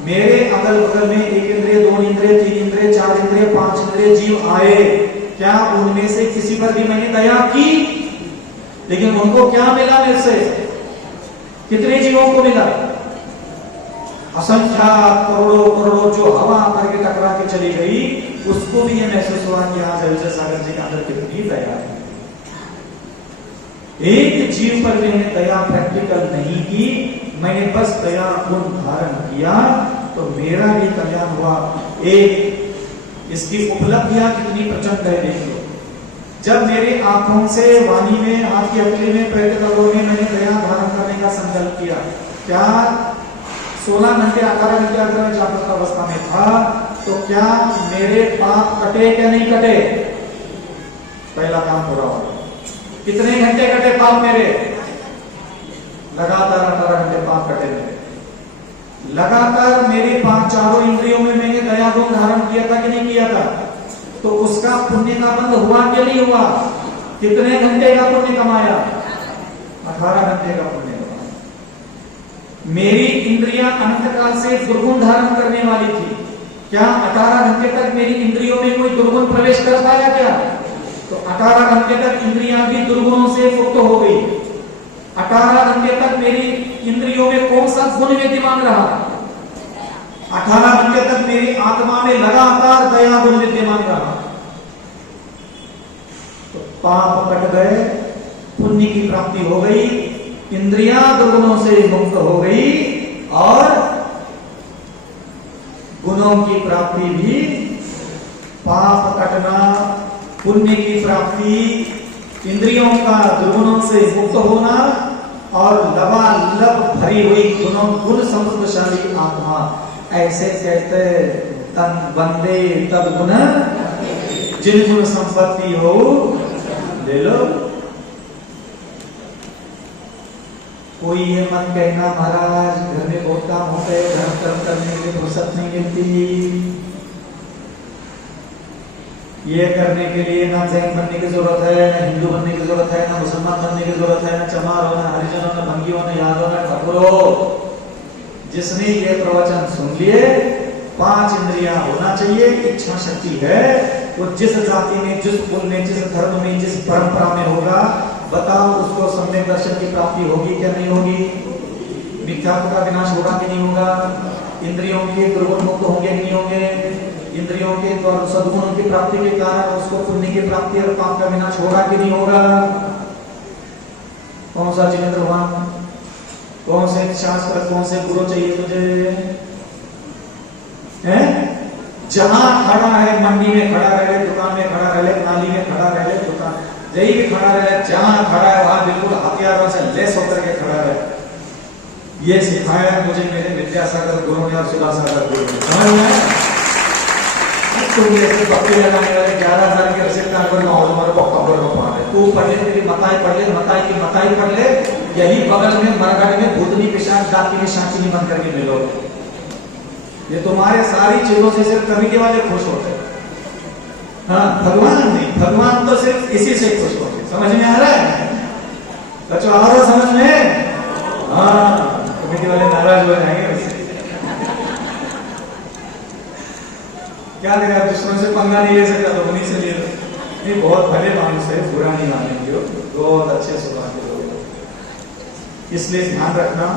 मेरे अगल बगल में 1 इंद्रिय, 2 इंद्रिय, 3 इंद्रिय, 4 इंद्रिय, 5 इंद्रिय जीव आए। क्या उनमें से किसी पर भी मैंने दया की? लेकिन उनको क्या मिला मेरे से? कितने जीवों को मिला? असंख्यात, करोड़ों करोड़ों जो हवा करके टकरा के चली गई, उसको भी ये महसूस हुआ कि आज विजय सागर जी के अंदर कितनी दया है। एक जीव पर मैंने दया प्रैक्टिकल नहीं की, मैंने बस दया गुण धारण किया तो मेरा भी कल्याण हुआ। एक इसकी उपलब्धियां कितनी प्रचंड है देख लो। जब मेरी आंखों से, वाणी में, हाथ की हथेली में, पैर के तलों में मैंने दया धारण करने का संकल्प किया, क्या 16 घंटे 18 घंटे अगर मैं जागृत अवस्था में था तो क्या मेरे पाप कटे क्या नहीं कटे? पहला काम पूरा हो। कितने घंटे कटे पाप मेरे? लगातार 18 घंटे पाप कटे मेरे। लगातार मेरे 5 चारों इंद्रियों में मैंने दया गुण धारण किया था कि नहीं किया था? तो उसका पुण्य का बंध हुआ कि नहीं हुआ? कितने घंटे का पुण्य कमाया? 18 घंटे का पुण्य कमाया। मेरी इंद्रियां अनंत काल से दुर्गुण धारण करने वाली थी। क्या 18 घंटे तक मेरी इंद्रियों में कोई दुर्गुण प्रवेश कर पाया क्या? तो 18 घंटे तक इंद्रियां भी दुर्गुणों से मुक्त हो गई। 18 घंटे तक मेरी इंद्रियों में कौन सा गुण विद्यमान रहा? 18 घंटे तक मेरी आत्मा में लगातार दया गुण विद्यमान रहा। तो पाप कट गए, पुण्य की प्राप्ति हो गई, इंद्रियां दुर्गुणों से मुक्त हो गई और गुणों की प्राप्ति भी, पाप कटना, पुण्य की प्राप्ति, इंद्रियों का दुर्गुणों से मुक्त होना और लबालब भरी हुई गुणों गुण समृद्धशाली आत्मा। ऐसे कहते तन बंदे तद गुण, जिन गुण संपत्ति हो ले लो। कोई ये मत कहना महाराज घर में बहुत काम होते हैं, धर्म कर्म करने के लिए फुर्सत नहीं मिलती। ये करने के लिए ना जैन बनने की जरूरत है, ना हिंदू बनने की जरूरत है, ना मुसलमान बनने की जरूरत है, ना चमार हो, ना हरिजन हो, ना भंगी हो, ना याद हो, ना ठाकुर हो। जिसने ये प्रवचन सुन लिए, 5 इंद्रियां होना चाहिए, इच्छा शक्ति है, वो जिस जाति में, जिस कुल में, जिस धर्म में, जिस परंपरा में होगा, बताओ उसको सम्यक दर्शन की प्राप्ति होगी क्या नहीं होगी? मिथ्यात्व का विनाश होगा कि नहीं होगा? इंद्रियों के दुर्गुण मुक्त होंगे कि नहीं होंगे? इंद्रियों के द्वारा सद्गुणों की प्राप्ति के कारण उसको पुण्य की प्राप्ति और पाप का विनाश होगा कि नहीं होगा? कौन सा जिनेंद्र भगवान, कौन से शास्त्र, कौन से गुरु चाहिए तुझे? हैं? जहां खड़ा है, मंडी में खड़ा रहे, दुकान में खड़ा रहे, नाली में खड़ा रहे, दुकान जहीं भी खड़ा रहे, जहां खड़ा है वहां बिल्कुल हथियारों से लैस होकर के खड़ा रहे। ये सिखाया मुझे मेरे विद्यासागर गुरु ने और सुधासागर गुरु ने। समझ में आया? तुम ऐसे पत्ते लगाने वाले 11,000 के रिसिप्ट पर माहौल हमारे को खबर को पा रहे, तू पढ़ ले, तेरी मताई पढ़ ले, मताई की मताई पढ़ ले, यही बगल में मरघट में भूतनी पिशाच दाती में शांति बन करके मिलो। ये तुम्हारे सारी चीजों से सिर्फ कभी के वाले खुश होते हैं। हाँ, भगवान नहीं, भगवान तो सिर्फ इसी से खुश होते। समझ में आ रहा है? बच्चों आ रहा समझ में? हाँ, कमेटी वाले नाराज हो जाएंगे वैसे। क्या करें, आप दुश्मन से पंगा नहीं ले सकता तो उन्हीं से ले लो। नहीं, बहुत भले मानुस है, बुरा नहीं मानेंगे, बहुत अच्छे स्वभाव के लोग। इसलिए ध्यान रखना,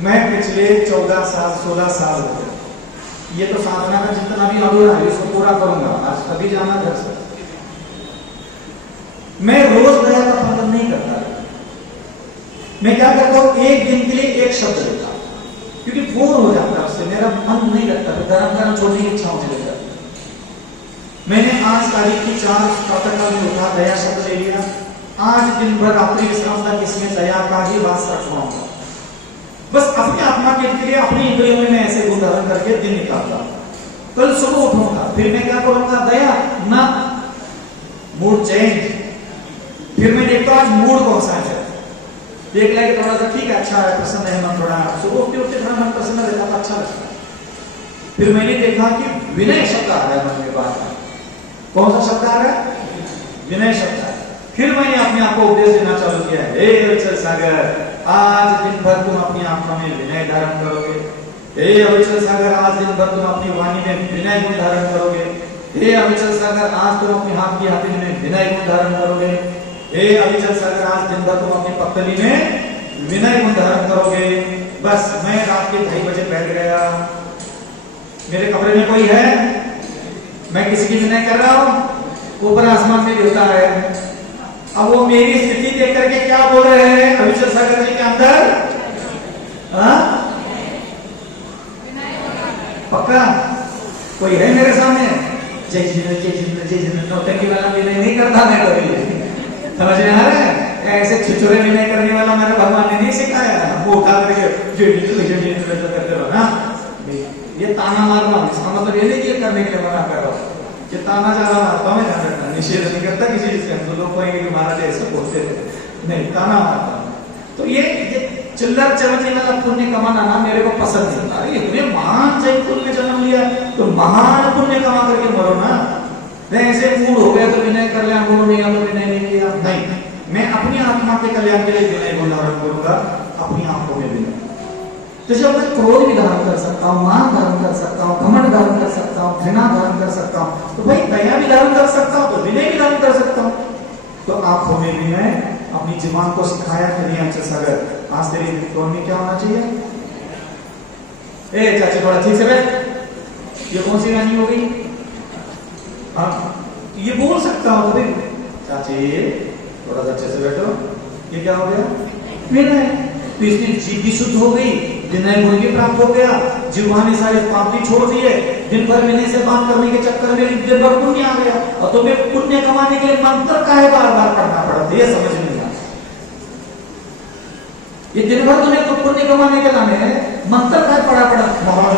मैं पिछले 14 साल 16 साल हो गए, ये तो साधना का जितना भी अधूरा है इसको पूरा करूंगा। आज कभी जाना घर से, मैं रोज दया का पालन नहीं करता। मैं क्या करता हूं, एक दिन के लिए एक शब्द लेता हूं, क्योंकि बोर हो जाता है उससे, मेरा मन नहीं लगता, धर्म कर्म छोड़ने की इच्छा होने लगता है। मैंने आज तारीख की 4 प्रातःकाल में उठा, दया शब्द ले लिया। आज दिन भर रात्रि विश्राम तक इसमें दया का ही वास रखवाऊंगा। बस अपने आत्मा के लिए, अपनी इंद्रियों में मैं ऐसे गुण धारण करके दिन निकालता। कल सुबह उठूंगा, फिर मैं क्या करूंगा, दया ना, मूड चेंज। फिर मैं देखता हूं आज मूड कौन सा है, देख लिया कि थोड़ा सा ठीक है, अच्छा है, प्रसन्न है मन, थोड़ा सुबह उठते उठते थोड़ा मन प्रसन्न रहता था, अच्छा लगता। फिर मैंने देखा कि विनय शब्द आ रहा है मन में, बात कौन सा शब्द आ रहा है, विनय शब्द है। फिर मैंने अपने आप को उपदेश देना चालू किया, हे अविचल सागर, आज दिन भर तुम अपनी आत्मा में विनय धारण करोगे। हे अविचल सागर, आज दिन भर तुम अपनी वाणी में विनय गुण धारण करोगे। हे अविचल सागर, आज तुम अपनी हाथ की हथेली में विनय गुण धारण करोगे। हे अविचल सागर, आज दिन भर तुम अपनी पत्तली में विनय गुण धारण करोगे। बस मैं रात के 2:30 बजे बैठ गया, मेरे कमरे में कोई है, मैं किसी की विनय कर रहा हूं, ऊपर आसमान में देवता है। अब वो मेरी स्थिति देख करके क्या बोल रहे हैं अविचल सागर जी के अंदर? पक्का कोई है मेरे सामने? जय जिंद्र जय जिंद्र जय जिंद्र नौटंकी वाला विनय नहीं करता मैं कभी। समझ में आ रहा है? ऐसे छिछोरे विनय करने वाला मेरे भगवान ने नहीं सिखाया। वो उठा करके करते रहो ना, ये ताना मारना, इसका मतलब ये नहीं कि करने के लिए मना कर रहा हूं। ये ताना जाना मारता हूं, ध्यान रखना, निषेध नहीं करता किसी चीज का। तो लोग कहेंगे कि महाराज ऐसे बोलते थे, नहीं, ताना मारता हूं। तो ये चिल्लर चवन्नी वाला पुण्य कमाना ना मेरे को पसंद नहीं आता। इतने महान जैन कुल में जन्म लिया तो महान पुण्य कमा करके मरो ना। ऐसे मूड हो गया तो विनय कर लिया, गुरु नहीं तो विनय नहीं किया, नहीं। मैं अपनी आत्मा के कल्याण के लिए विनय गुण धारण करूंगा, अपनी आंखों में विनय। तो जब मैं क्रोध भी धारण कर सकता हूँ, मान धारण कर सकता हूँ, घमंड धारण कर सकता हूँ, घृणा धारण कर सकता हूँ, तो भाई दया भी धारण कर सकता हूँ, तो विनय भी धारण कर सकता हूँ। तो आंखों में विनय, अपनी जुबान को सिखाया कि नहीं अविचल सागर, आज तेरी टोन में क्या होना चाहिए? ए चाचा थोड़ा ठीक से बैठ, ये कौन सी गानी हो गई? हाँ, ये बोल सकता हूँ तो चाची थोड़ा सा अच्छे से बैठो, ये क्या हो गया? विनय। तो इसकी जीभ भी शुद्ध हो गई, विनय गुण भी प्राप्त हो गया, जिह्वा ने सारे पाप भी छोड़ दिए, दिन भर विनय से बात करने के चक्कर में दिन भर पुण्य आ गया। और तुम्हें पुण्य कमाने के लिए मंत्र का है बार बार पढ़ना पड़ता है, ये समझ में नहीं आता। ये दिन भर तुम्हें तो पुण्य कमाने के नाम है मंत्र का पढ़ा पड़ा, महाराज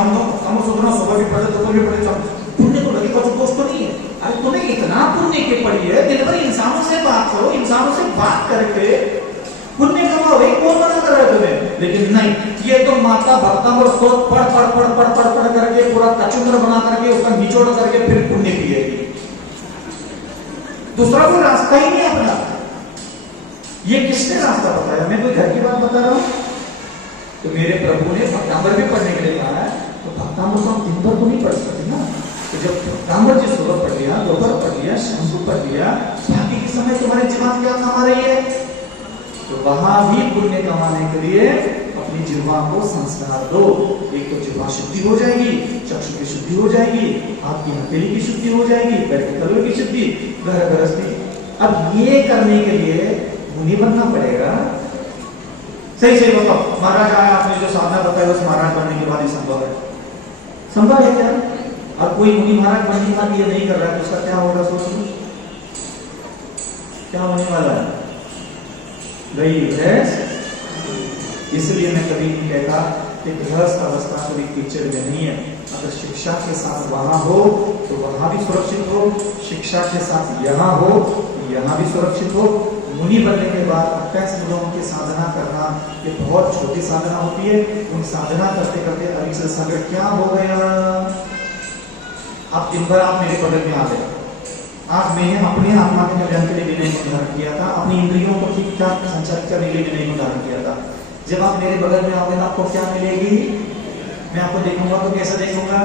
हम सुधना सुबह भी पढ़े तो भी पढ़े, पुण्य तो लगी कुछ दोस्त तो नहीं है। अरे तुम्हें इतना पुण्य की पड़ी है, दिन भर इंसानों से बात करो, इंसानों से बात करके पुण्य कमाओ, भाई कौन मना कर रहा है तुम्हें? लेकिन नहीं, ये तो माता भक्तामृत स्तोत्र पढ़ पढ़ पढ़ पढ़ पढ़ पढ़ करके पूरा कचुंबर बना करके उसका निचोड़ करके फिर पुण्य पिएगी। दूसरा कोई रास्ता ही नहीं अपना। ये किसने रास्ता बताया? मैं कोई घर की बात बता रहा हूं? तो मेरे प्रभु ने भक्तामृत भी पढ़ने के लिए कहा है, तो भक्तामृत तो हम दिन भर तो नहीं पढ़ सकते ना। तो जब भक्तामृत जी सुबह पढ़ लिया, दोपहर पढ़ लिया, शाम को पढ़ लिया, बाकी के समय तुम्हारे जीवन क्या कमा रही है? तो वहां भी पुण्य कमाने के लिए अपनी जिह्वा को संस्कार दो। एक तो जिह्वा शुद्धि हो जाएगी, चक्षु की शुद्धि हो जाएगी, आपकी हथेली की शुद्धि हो जाएगी, पैर के तलवे की शुद्धि, घर गृहस्थी। अब ये करने के लिए मुनि बनना पड़ेगा। सही सही बताओ, महाराज आया, आपने जो साधना बताया उस महाराज बनने के बाद ही संभव है? संभव है क्या? और कोई मुनि महाराज बनने के बाद ये नहीं कर रहा है तो उसका क्या होगा? सोचो क्या होने वाला है? गई गृहस्थ। इसलिए मैं कभी नहीं कहता कि गृहस्थ अवस्था कभी कीचड़ में नहीं है। अगर शिक्षा के साथ वहां हो तो वहां भी सुरक्षित हो, शिक्षा के साथ यहाँ हो तो यहाँ भी सुरक्षित हो। मुनि बनने के बाद 28 गुणों की साधना करना ये बहुत छोटी साधना होती है। उन साधना करते करते अरिचल सागर क्या हो गया? अब दिन भर आप मेरे पदक में आ गए। आज मैंने अपने आत्मा के कल्याण के लिए विनय को धारण किया था, अपनी इंद्रियों को ठीक ठाक संचालित करने के लिए विनय को धारण किया था। जब आप मेरे बगल में आओगे आपको क्या मिलेगी? मैं आपको देखूंगा तो कैसे देखूंगा?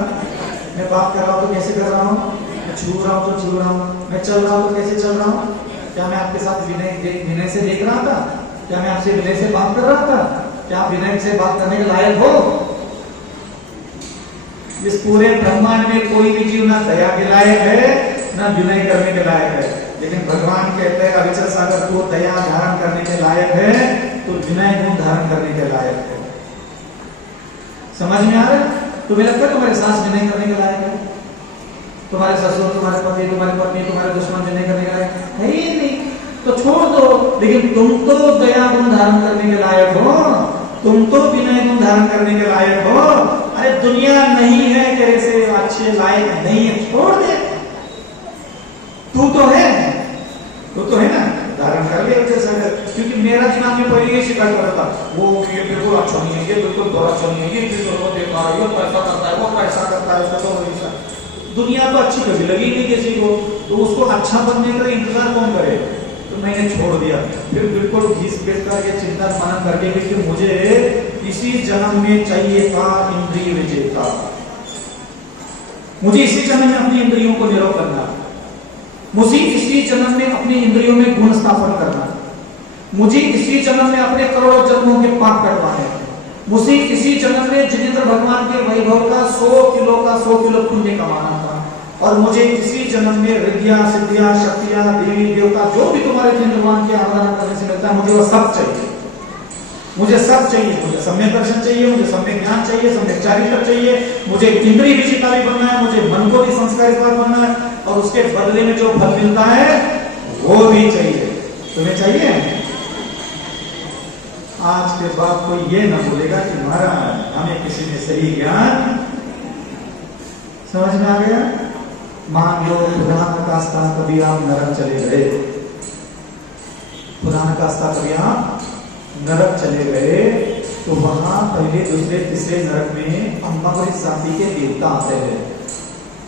मैं बात कर रहा हूँ तो कैसे कर रहा हूँ? मैं छू रहा हूँ तो छू रहा हूँ, मैं चल रहा हूँ तो कैसे चल रहा हूँ? क्या मैं आपके साथ विनय से देख रहा था? क्या मैं आपसे विनय से बात कर रहा था? क्या आप विनय से बात करने के लायक हो? इस पूरे ब्रह्मांड में कोई भी जीव ना दया के लायक है ना विनय करने के लायक है। लेकिन भगवान कहते हैं अविचल सागर को दया धारण करने के लायक है तो विनय गुण धारण करने के लायक है। समझ में आ रहा है? तुम्हें लगता है तुम्हारे सास विनय करने के लायक है? तुम्हारे ससुर, तुम्हारे पति, तुम्हारी पत्नी, तुम्हारे दुश्मन विनय करने के लायक है ही नहीं, तो छोड़ दो। लेकिन तुम तो दया गुण धारण करने के लायक हो, तुम तो विनय गुण धारण करने के लायक हो। अरे दुनिया नहीं है तेरे से अच्छे लायक नहीं है, छोड़ दे। तू तो है ना, धारण कर ले अच्छे से। क्योंकि मेरा दिमाग में पहले ये शिकायत करता वो ये बिल्कुल अच्छा नहीं है, ये बिल्कुल बुरा अच्छा नहीं है, ये बिल्कुल वो देखा ये पैसा करता है, वो पैसा करता है, उसको तो ऐसा। दुनिया तो अच्छी कभी लगी नहीं किसी को, तो उसको अच्छा बनने का इंतजार कौन करे? तो मैंने छोड़ दिया। फिर बिल्कुल घिस बैठ कर ये चिंता मनन करके कि मुझे इसी जन्म में चाहिए था इंद्रिय विजेता, मुझे इसी जन्म में अपनी इंद्रियों को निरोध करना, मुझे इसी जन्म में अपनी इंद्रियों में गुण स्थापन करना, मुझे इसी जन्म में अपने करोड़ों जन्मों के पाप कटवाने, मुझे इसी जन्म में जिनेंद्र भगवान के वैभव का 100 किलो पुण्य कमाना था। और मुझे इसी जन्म में विद्या, सिद्धियां, शक्तियां, देवी देवता जो भी तुम्हारे जिनेंद्र भगवान की आराधना करने से मिलता है, मुझे वो सब चाहिए। मुझे सब चाहिए, मुझे सम्यक दर्शन चाहिए, मुझे सम्यक ज्ञान चाहिए, सम्यक चारित्र चाहिए, मुझे इंद्रिय विजेता भी बनना है, मुझे मन को भी संस्कारित बनना है, और उसके बदले में जो फल मिलता है वो भी चाहिए। तुम्हें चाहिए? आज के बाद कोई ये ना बोलेगा कि महाराज हमें किसी ने सही ज्ञान। समझ में आ गया? मान लो पुराण का स्थान कभी आप नरक चले गए, पुराण का स्थान कभी आप नरक चले गए, तो वहां पहले दूसरे तीसरे नरक में अम्बावरी जाति के देवता आते हैं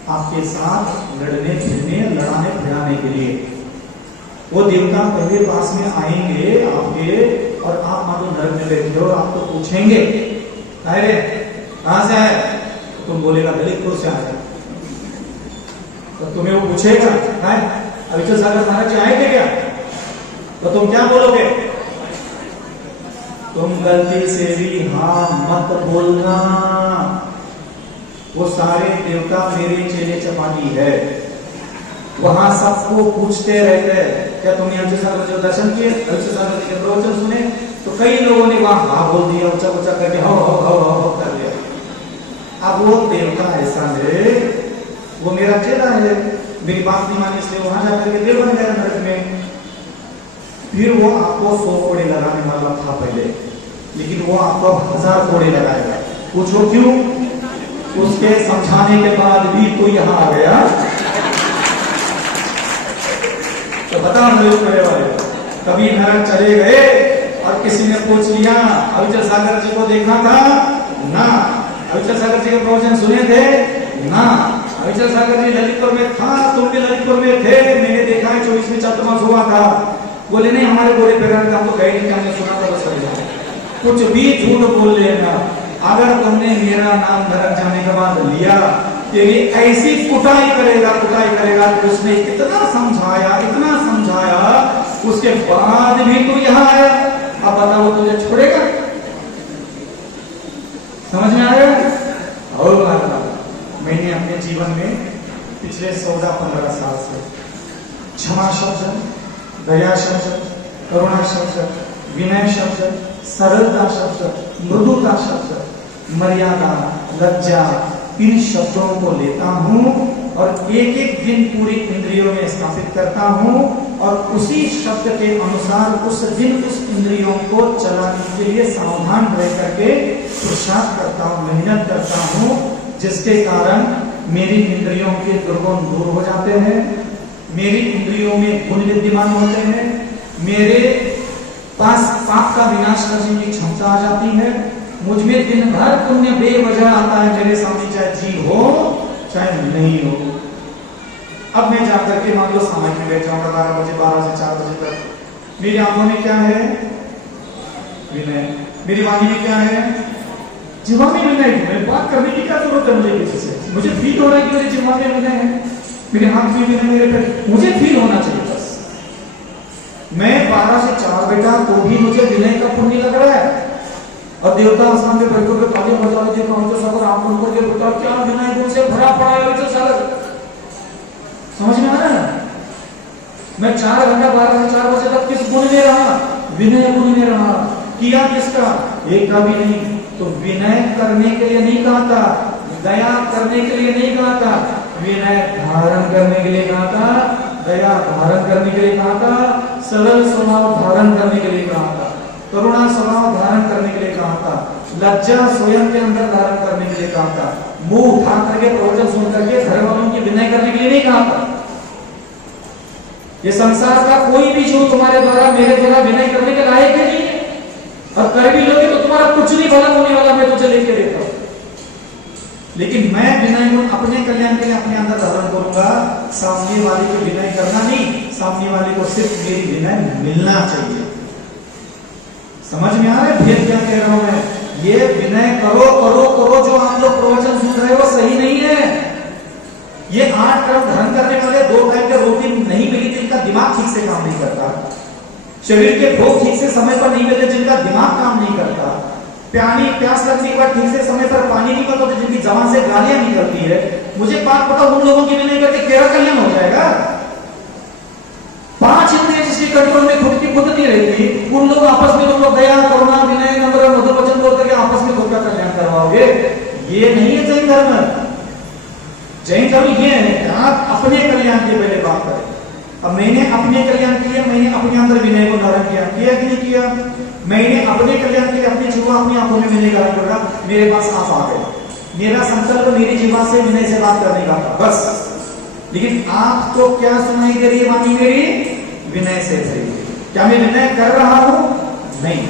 आपके साथ लड़ने फिरने, लड़ाने भिड़ाने के लिए। वो देवता पहले पास में आएंगे आपके, और आप मान लो नरक में बैठे हो, आपको पूछेंगे अरे कहां से आए? तुम बोलेगा दलितपुर से आया। तो तुम्हें वो पूछेगा अविचल सागर महाराज जी आए थे क्या? तो तुम क्या बोलोगे? तुम गलती से भी हाँ मत बोलना, वो सारे देवता मेरे चेले चपाटी है। वहां सबको पूछते रहते क्या तुमने अविचल सागर जो दर्शन किए, अविचल सागर के प्रवचन सुने? तो कई लोगों ने वहां हाँ बोल दिया, ऊंचा ऊंचा करके हो कर लिया। अब वो देवता ऐसा है, वो मेरा चेला है, मेरी बात नहीं मानी इसलिए वहां जाकर के देव बन गया नरक में। फिर वो आपको 100 कोड़े लगाने वाला था पहले, लेकिन वो आपको 1000 कोड़े लगाएगा। पूछो क्यों? उसके समझाने के बाद भी तो यहां आ गया। तो बता करे वाले कभी नरक चले गए और किसी ने पूछ लिया अविचल सागर जी को देखा था ना, अविचल सागर जी के प्रवचन सुने थे ना, अविचल सागर जी ललितपुर में था, तुम भी ललितपुर में थे, मैंने देखा है 24वीं चातुर्मास हुआ था। बोले नहीं हमारे गोरे पैगाने का हमको गए नहीं, हमने सुना था बस हो। कुछ भी झूठ बोल लेना, अगर तुमने मेरा नाम नरक जाने के बाद लिया तेरी ऐसी कुटाई करेगा कि उसने इतना समझाया उसके बाद भी तू यहाँ आया, अब बताओ तुझे छोड़ेगा? समझ में आया? और मैंने अपने जीवन में पिछले 14-15 साल से क्षमा शब्द, दया शब्द, करुणा शब्द, विनय शब्द, सरलता शब्द, मृदुता शब्द, मर्यादा, लज्जा, इन शब्दों को लेता हूं और एक एक दिन पूरी इंद्रियों में स्थापित करता हूं और उसी शब्द के अनुसार उस दिन उस इंद्रियों को चलाने के लिए सावधान रह करके पुरुषार्थ करता हूं, मेहनत करता हूं, जिसके कारण मेरी इंद्रियों के दुर्गुण दूर हो जाते हैं, मेरी इंद्रियों में गुण विद्यमान होते हैं, मेरे पास पाप का विनाश करने की क्षमता आ जाती है, मुझ में दिन भर पुण्य बेवजह आता है, मेरे सामने चाहे जीव हो चाहे नहीं हो। अब मैं जाकर के मान लो सामाजिक में बैठ जाऊंगा 12 बजे, 12 से 4 बजे तक, मेरी आंखों में क्या है? विनय। मेरी वाणी में क्या है? जीवा में विनय है। बात करने की क्या जरूरत है मुझे किसी से? मुझे फील हो रहा है कि मेरे जीवा में विनय है, मेरे हाथ में विनय, मेरे पैर, मुझे फील होना चाहिए बस। मैं 12 से 4 बैठा तो भी मुझे विनय का पुण्य लग रहा है, और देवता स्थान में बैठो के ताली बजा रहे थे, तो सागर आप उनको ये बताओ क्या विनय गुण से भरा पड़ा है तो सागर। समझ में आ रहा है? मैं 4 घंटा 12 से 4 बजे तक किस गुण में रहा? विनय गुण में रहा। किया किसका? एक का भी नहीं। तो विनय करने के लिए नहीं कहा था, दया करने के लिए नहीं कहा था, विनय धारण करने के लिए कहा था, दया धारण करने के लिए कहा था, सरल स्वभाव धारण करने के लिए कहा था, करुणा स्वभाव धारण करने के लिए कहा था, लज्जा स्वयं के अंदर धारण करने के लिए कहा था, मुंह उठा करके प्रवचन सुन करके घर वालों की विनय करने के लिए नहीं कहा था। ये संसार का कोई भी जीव तुम्हारे द्वारा मेरे द्वारा विनय करने के लायक है नहीं, और कर भी लोगे तो तुम्हारा कुछ नहीं भला होने वाला, मैं तुझे लेके देता हूं। लेकिन मैं विनय गुण अपने कल्याण के लिए अपने अंदर धारण करूंगा, सामने वाले को विनय करना नहीं, सामने वाले को सिर्फ मेरी विनय मिलना चाहिए। समझ में आ रहा है भेद क्या कह रहा हूं मैं? ये विनय करो करो करो जो आप लोग प्रवचन सुन रहे हो सही नहीं है। ये 8 कर्म धर्म करने वाले 2 टाइम के रोटी नहीं मिली तो इनका दिमाग ठीक से काम नहीं करता, शरीर के भोग ठीक से समय पर नहीं मिलते जिनका दिमाग काम नहीं करता, प्यास लगने के बाद ठीक से समय पर पानी नहीं मिलता तो जिनकी जबान से गालियां निकलती है। मुझे बात पता उन लोगों की विनय करके केरा कल्याण हो जाएगा। 5 इंद्रिय जिसके कंट्रोल में खुद की खुद नहीं रहती, उन लोग आपस में तुम लोग दया करुणा विनय नम्र मधुर वचन बोल करके आपस में खुद का कल्याण करवाओगे। ये नहीं है जैन धर्म। जैन धर्म ये है कि आप अपने कल्याण की पहले बात करें। अब मैंने अपने कल्याण के लिए मैंने अपने अंदर विनय को धारण किया कि नहीं किया? मैंने अपने कल्याण के लिए अपनी जीवा अपनी आंखों में विनय धारण कर रहा, मेरे पास आप आ गए, मेरा संकल्प मेरी जीवा से विनय से बात करने का था बस। लेकिन आपको क्या सुनाई दे रही है वाणी मेरी? विनय से दे रही है। क्या मैं विनय कर रहा हूं? नहीं,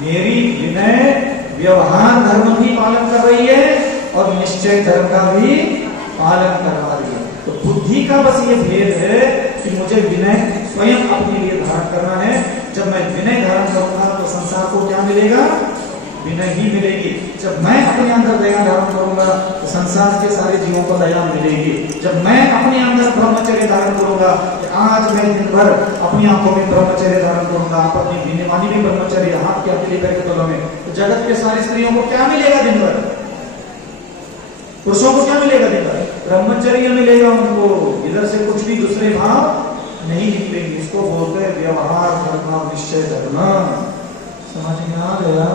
मेरी विनय व्यवहार धर्म की पालन कर रही है और निश्चय धर्म का भी पालन करवा रही है। तो बुद्धि का बस ये भेद है कि मुझे विनय स्वयं अपने लिए धारण करना है। जब मैं विनय धारण करूंगा तो संसार को क्या मिलेगा? विनय ही मिलेगी। जब मैं अपने अंदर दया धारण करूंगा तो संसार के सारे जीवों को दया मिलेगी। जब मैं अपने अंदर ब्रह्मचर्य धारण करूंगा, आज मैं दिन भर अपनी आंखों में ब्रह्मचर्य धारण करूंगा, आप अपनी दिनवानी भी ब्रह्मचर्य हाथ के हथेली पैर के तलों में, तो जगत के सारी स्त्रियों को क्या मिलेगा दिन भर? पुरुषों को क्या मिलेगा दिन भर? ब्रह्मचर्य मिलेगा उनको। इधर से कुछ भी दूसरे भाव नहीं निकलेंगे। इसको बोलते हैं व्यवहार धर्म निश्चय धर्म। समझ में आ गया?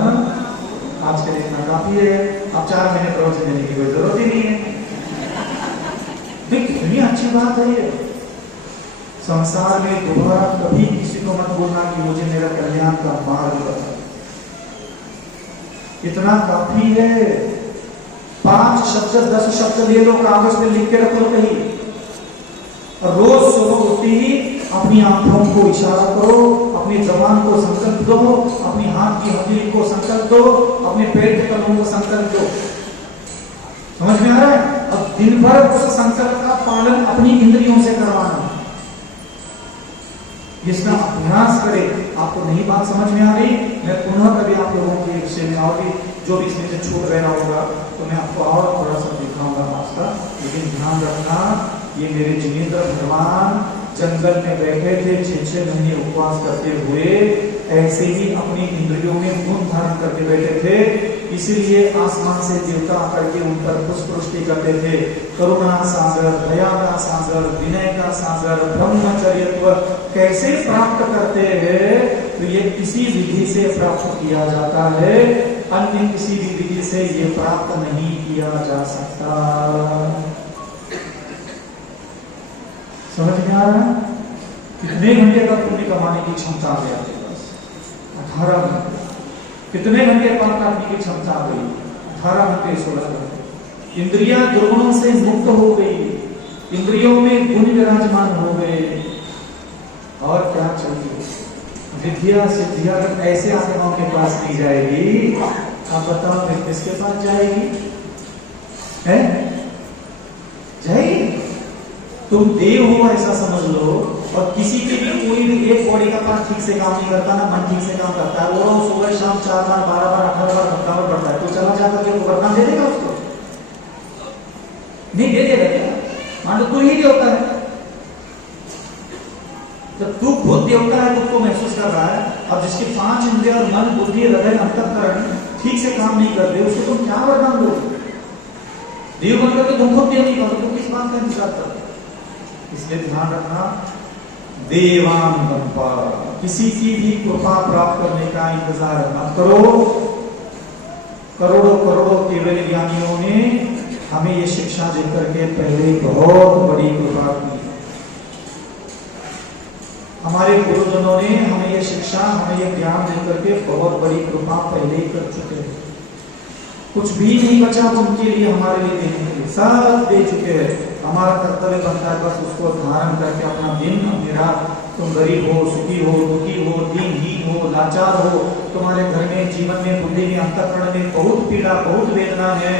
आज के लिए इतना काफी है। अब 4 महीने प्रवचन देने की कोई जरूरत ही नहीं है। कितनी अच्छी बात है ये। संसार में दोबारा कभी किसी को मत बोलना कि मुझे मेरा कल्याण का मार्ग बता। इतना काफी है। 5 शब्द 10 शब्द ले लो, कागज पे लिख के रख लो कहीं, और रोज सुबह उठते ही अपनी आंखों को इशारा करो, अपनी जबान को संकल्प दो, अपनी हाथ की हथेली को संकल्प दो, अपने पैर के कदमों को संकल्प दो। समझ में आ रहा है? अब दिन भर उस संकल्प का पालन अपनी इंद्रियों से करवाना, इसका अभ्यास करे। आपको नहीं बात समझ में आ रही, मैं पुनः कभी आप लोगों के विषय में और भी जो भी इसमें से छूट रहा होगा तो मैं आपको और थोड़ा सा दिखाऊंगा रास्ता। लेकिन ध्यान रखना, ये मेरे जिनेंद्र भगवान जंगल में बैठे थे 6-6 महीने उपवास करते हुए, ऐसे ही अपनी इंद्रियों में गुण धारण करके बैठे थे। इसीलिए आसमान से देवता आकर के उन पर पुष्पवृष्टि करते थे। करुणा सागर, दया का सागर, विनय का सागर, ब्रह्मचर्यत्व कैसे प्राप्त करते हैं? तो ये किसी विधि से प्राप्त किया जाता है, अन्य किसी भी विधि से ये प्राप्त नहीं किया जा सकता। समझ में आ रहा है? कितने घंटे का पुण्य कमाने की क्षमता आ गई आपके पास? 18 घंटे। कितने घंटे पाप करने की क्षमता आ गई? 18 घंटे 16 घंटे। इंद्रियां दुर्गुणों से मुक्त हो गई, इंद्रियों में गुण विराजमान हो गए, और क्या चाहिए? विद्या सिद्धियां ऐसे आत्माओं के पास नहीं जाएगी, आप बताओ फिर किसके पास जाएगी? है जाएगी? तुम देव हो ऐसा समझ लो, और किसी के भी कोई भी एक बॉडी का पार्ट ठीक से काम नहीं करता, ना मन ठीक से काम करता है, वो सुबह शाम 4 बार 12 बार 18 बार थकावट बढ़ता है, तो चला जाकर के वरदान दे देगा उसको? नहीं दे देगा क्या? मान लो तू ही देवता है, जब तू खुद देवता है, खुद को महसूस कर रहा है, अब जिसके 5 इंद्रिय और मन बुद्धि हृदय अंतःकरण ठीक से काम नहीं करते, उसको तुम क्या वरदान दोगे? देव बनकर के तुम खुद देव नहीं करो, तुम किस बात का इंतजार करो? इसलिए ध्यान रखना, देवान बंपा, किसी की भी कृपा प्राप्त करने का इंतजार मत करो। करोड़ों करोड़ों केवल ज्ञानियों ने हमें ये शिक्षा देकर के पहले बहुत बड़ी कृपा की। हमारे गुरुजनों ने हमें ये शिक्षा, हमें ये ज्ञान देकर के बहुत बड़ी कृपा पहले ही कर चुके हैं। कुछ भी नहीं बचा उनके लिए, हमारे लिए देने के लिए सब दे चुके हैं। हमारा कर्तव्य बनता है बस उसको धारण करके अपना दिन मेरा, तुम गरीब हो, सुखी हो, दुखी हो, दीनहीन हो, लाचार हो, तुम्हारे घर में, जीवन में, बुद्धि में, अंतःकरण में बहुत पीड़ा, बहुत वेदना है,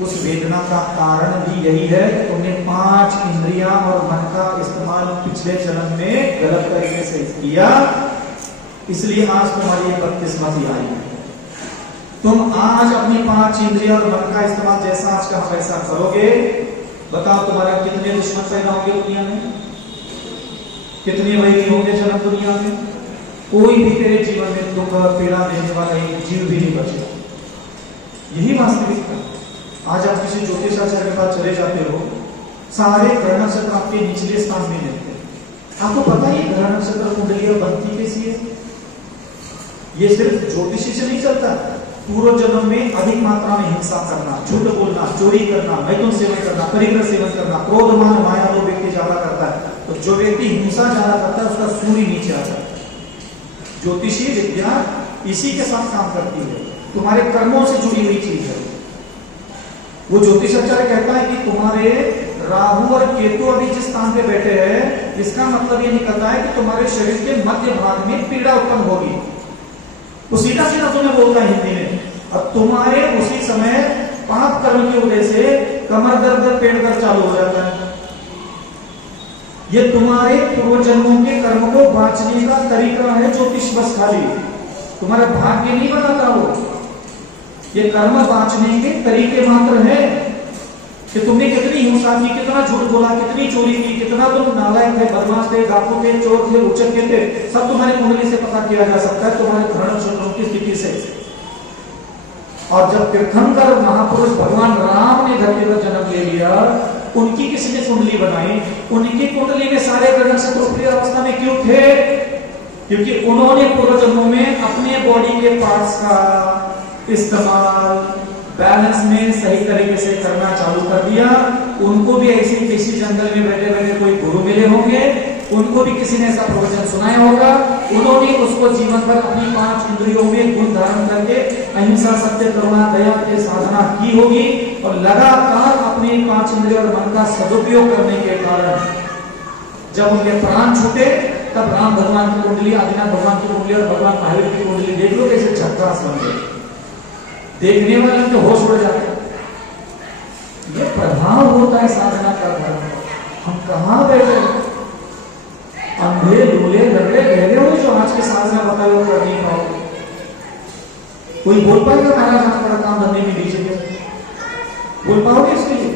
उस वेदना का कारण भी यही है कि तुमने 5 इंद्रियां और मन का इस्तेमाल पिछले जन्म में गलत तरीके से किया, इसलिए आज तुम्हारी ये बदकिस्मती आई है। तुम आज अपनी 5 इंद्रियां और मन का इस्तेमाल जैसा आज का वैसा करोगे, बताओ तुम्हारा कितने दुश्मन पैदा होंगे दुनिया में, कितने वैरी होंगे जन्म दुनिया में? कोई भी तेरे जीवन में दुख पीड़ा देने वाला एक जीव भी नहीं बचेगा। यही वास्तविकता। आज आप किसी ज्योतिषाचार्य के पास चले जाते हो, सारे ग्रह नक्षत्र आपके निचले स्थान में रहते हैं। आपको पता ही ग्रह नक्षत्र कुंडली और बनती कैसी है? ये सिर्फ ज्योतिषी से नहीं चलता, पूर्व जन्म में अधिक मात्रा में हिंसा करना, झूठ बोलना, चोरी करना, मैथुन सेवन करना, परिग्रह सेवन करना, क्रोध मान माया दो व्यक्ति ज्यादा करता है, तो जो व्यक्ति हिंसा ज्यादा करता है उसका सूर्य नीचे आता है। ज्योतिषी विद्या इसी के साथ काम करती है, तुम्हारे कर्मों से जुड़ी हुई चीज है। वो ज्योतिषाचार्य कहता है कि तुम्हारे राहु और केतु अभी जिस स्थान पे बैठे हैं, इसका मतलब ये निकलता है कि तुम्हारे शरीर के मध्य भाग में पीड़ा उत्पन्न होगी। वो सीधा सीधा तुम्हें बोलता है हिंदी में, अब तुम्हारे उसी समय पाप कर्म की वजह से कमर दर्द, पेट दर्द चालू हो जाता है। ये तुम्हारे पूर्व जन्मों के कर्म को बांचने का तरीका है ज्योतिष, बस खाली तुम्हारा भाग्य नहीं बनाता वो, ये कर्म बांचने के तरीके मात्र है कि तुमने कितनी हिंसा की, कितना झूठ बोला, कितनी चोरी की, कितना तुम नालायक थे, बदमाश थे, डाकू थे, चोर थे, उचक्के थे, सब तुम्हारी कुंडली से पता किया जा सकता है, तुम्हारे ग्रह नक्षत्रों की स्थिति से। और जब तीर्थंकर महापुरुष भगवान राम ने धरती पर जन्म ले लिया, उनकी किसी ने कुंडली बनाई, उनकी कुंडली में सारे ग्रह नक्षत्र उपरी अवस्था में क्यों थे? क्योंकि उन्होंने पूर्व जन्मों में अपने बॉडी के पार्ट्स का इस्तेमाल बैलेंस में सही तरीके से करना चालू कर दिया। उनको भी ऐसे किसी जंगल में बैठे बैठे कोई गुरु मिले होंगे, उनको भी किसी ने ऐसा प्रवचन सुनाया होगा, उन्होंने उसको जीवन भर अपनी 5 इंद्रियों में गुण धारण करके अहिंसा, सत्य, करुणा, दया की साधना की होगी, और लगातार अपने 5 इंद्रियों और मन का सदुपयोग करने के कारण जब उनके प्राण छूटे तब राम भगवान की कुंडली, आदिनाथ भगवान की कुंडली और भगवान महावीर की कुंडली देख लो कैसे झक्कास बन गए, देखने वाले के होश उड़ जाते। ये प्रभाव होता है साधना का धर्म। हम कहाँ बैठे अंधे लूले लंगड़े गहरे हुए जो आज के साधना बताए वो कर नहीं पाओगे। कोई बोल पाएगा महाराज आप बड़ा काम धंधे में दीजिए, बोल पाओगे इसके लिए?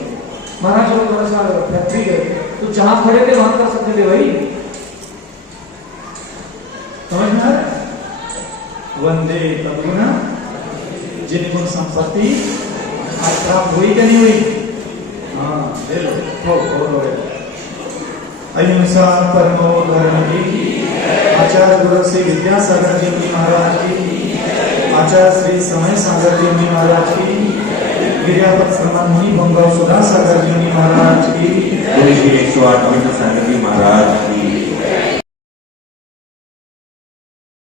महाराज लोग थोड़ा सा फैक्ट्री गए तो जहां खड़े थे वहां कर सकते थे भाई, समझ में आ रहा है? वंदे तदुना जिनको संपत्ति आज प्राप्त हुई कि नहीं हुई? हाँ ले लो, हो अहिंसा परमो धर्म की, आचार्य गुरु श्री विद्यासागर जी की महाराज की, आचार्य श्री समय सागर जी की महाराज की, विद्यापत श्रमण मुनि बंगव सुधा सागर जी महाराज की, श्री 108 सागर जी महाराज की।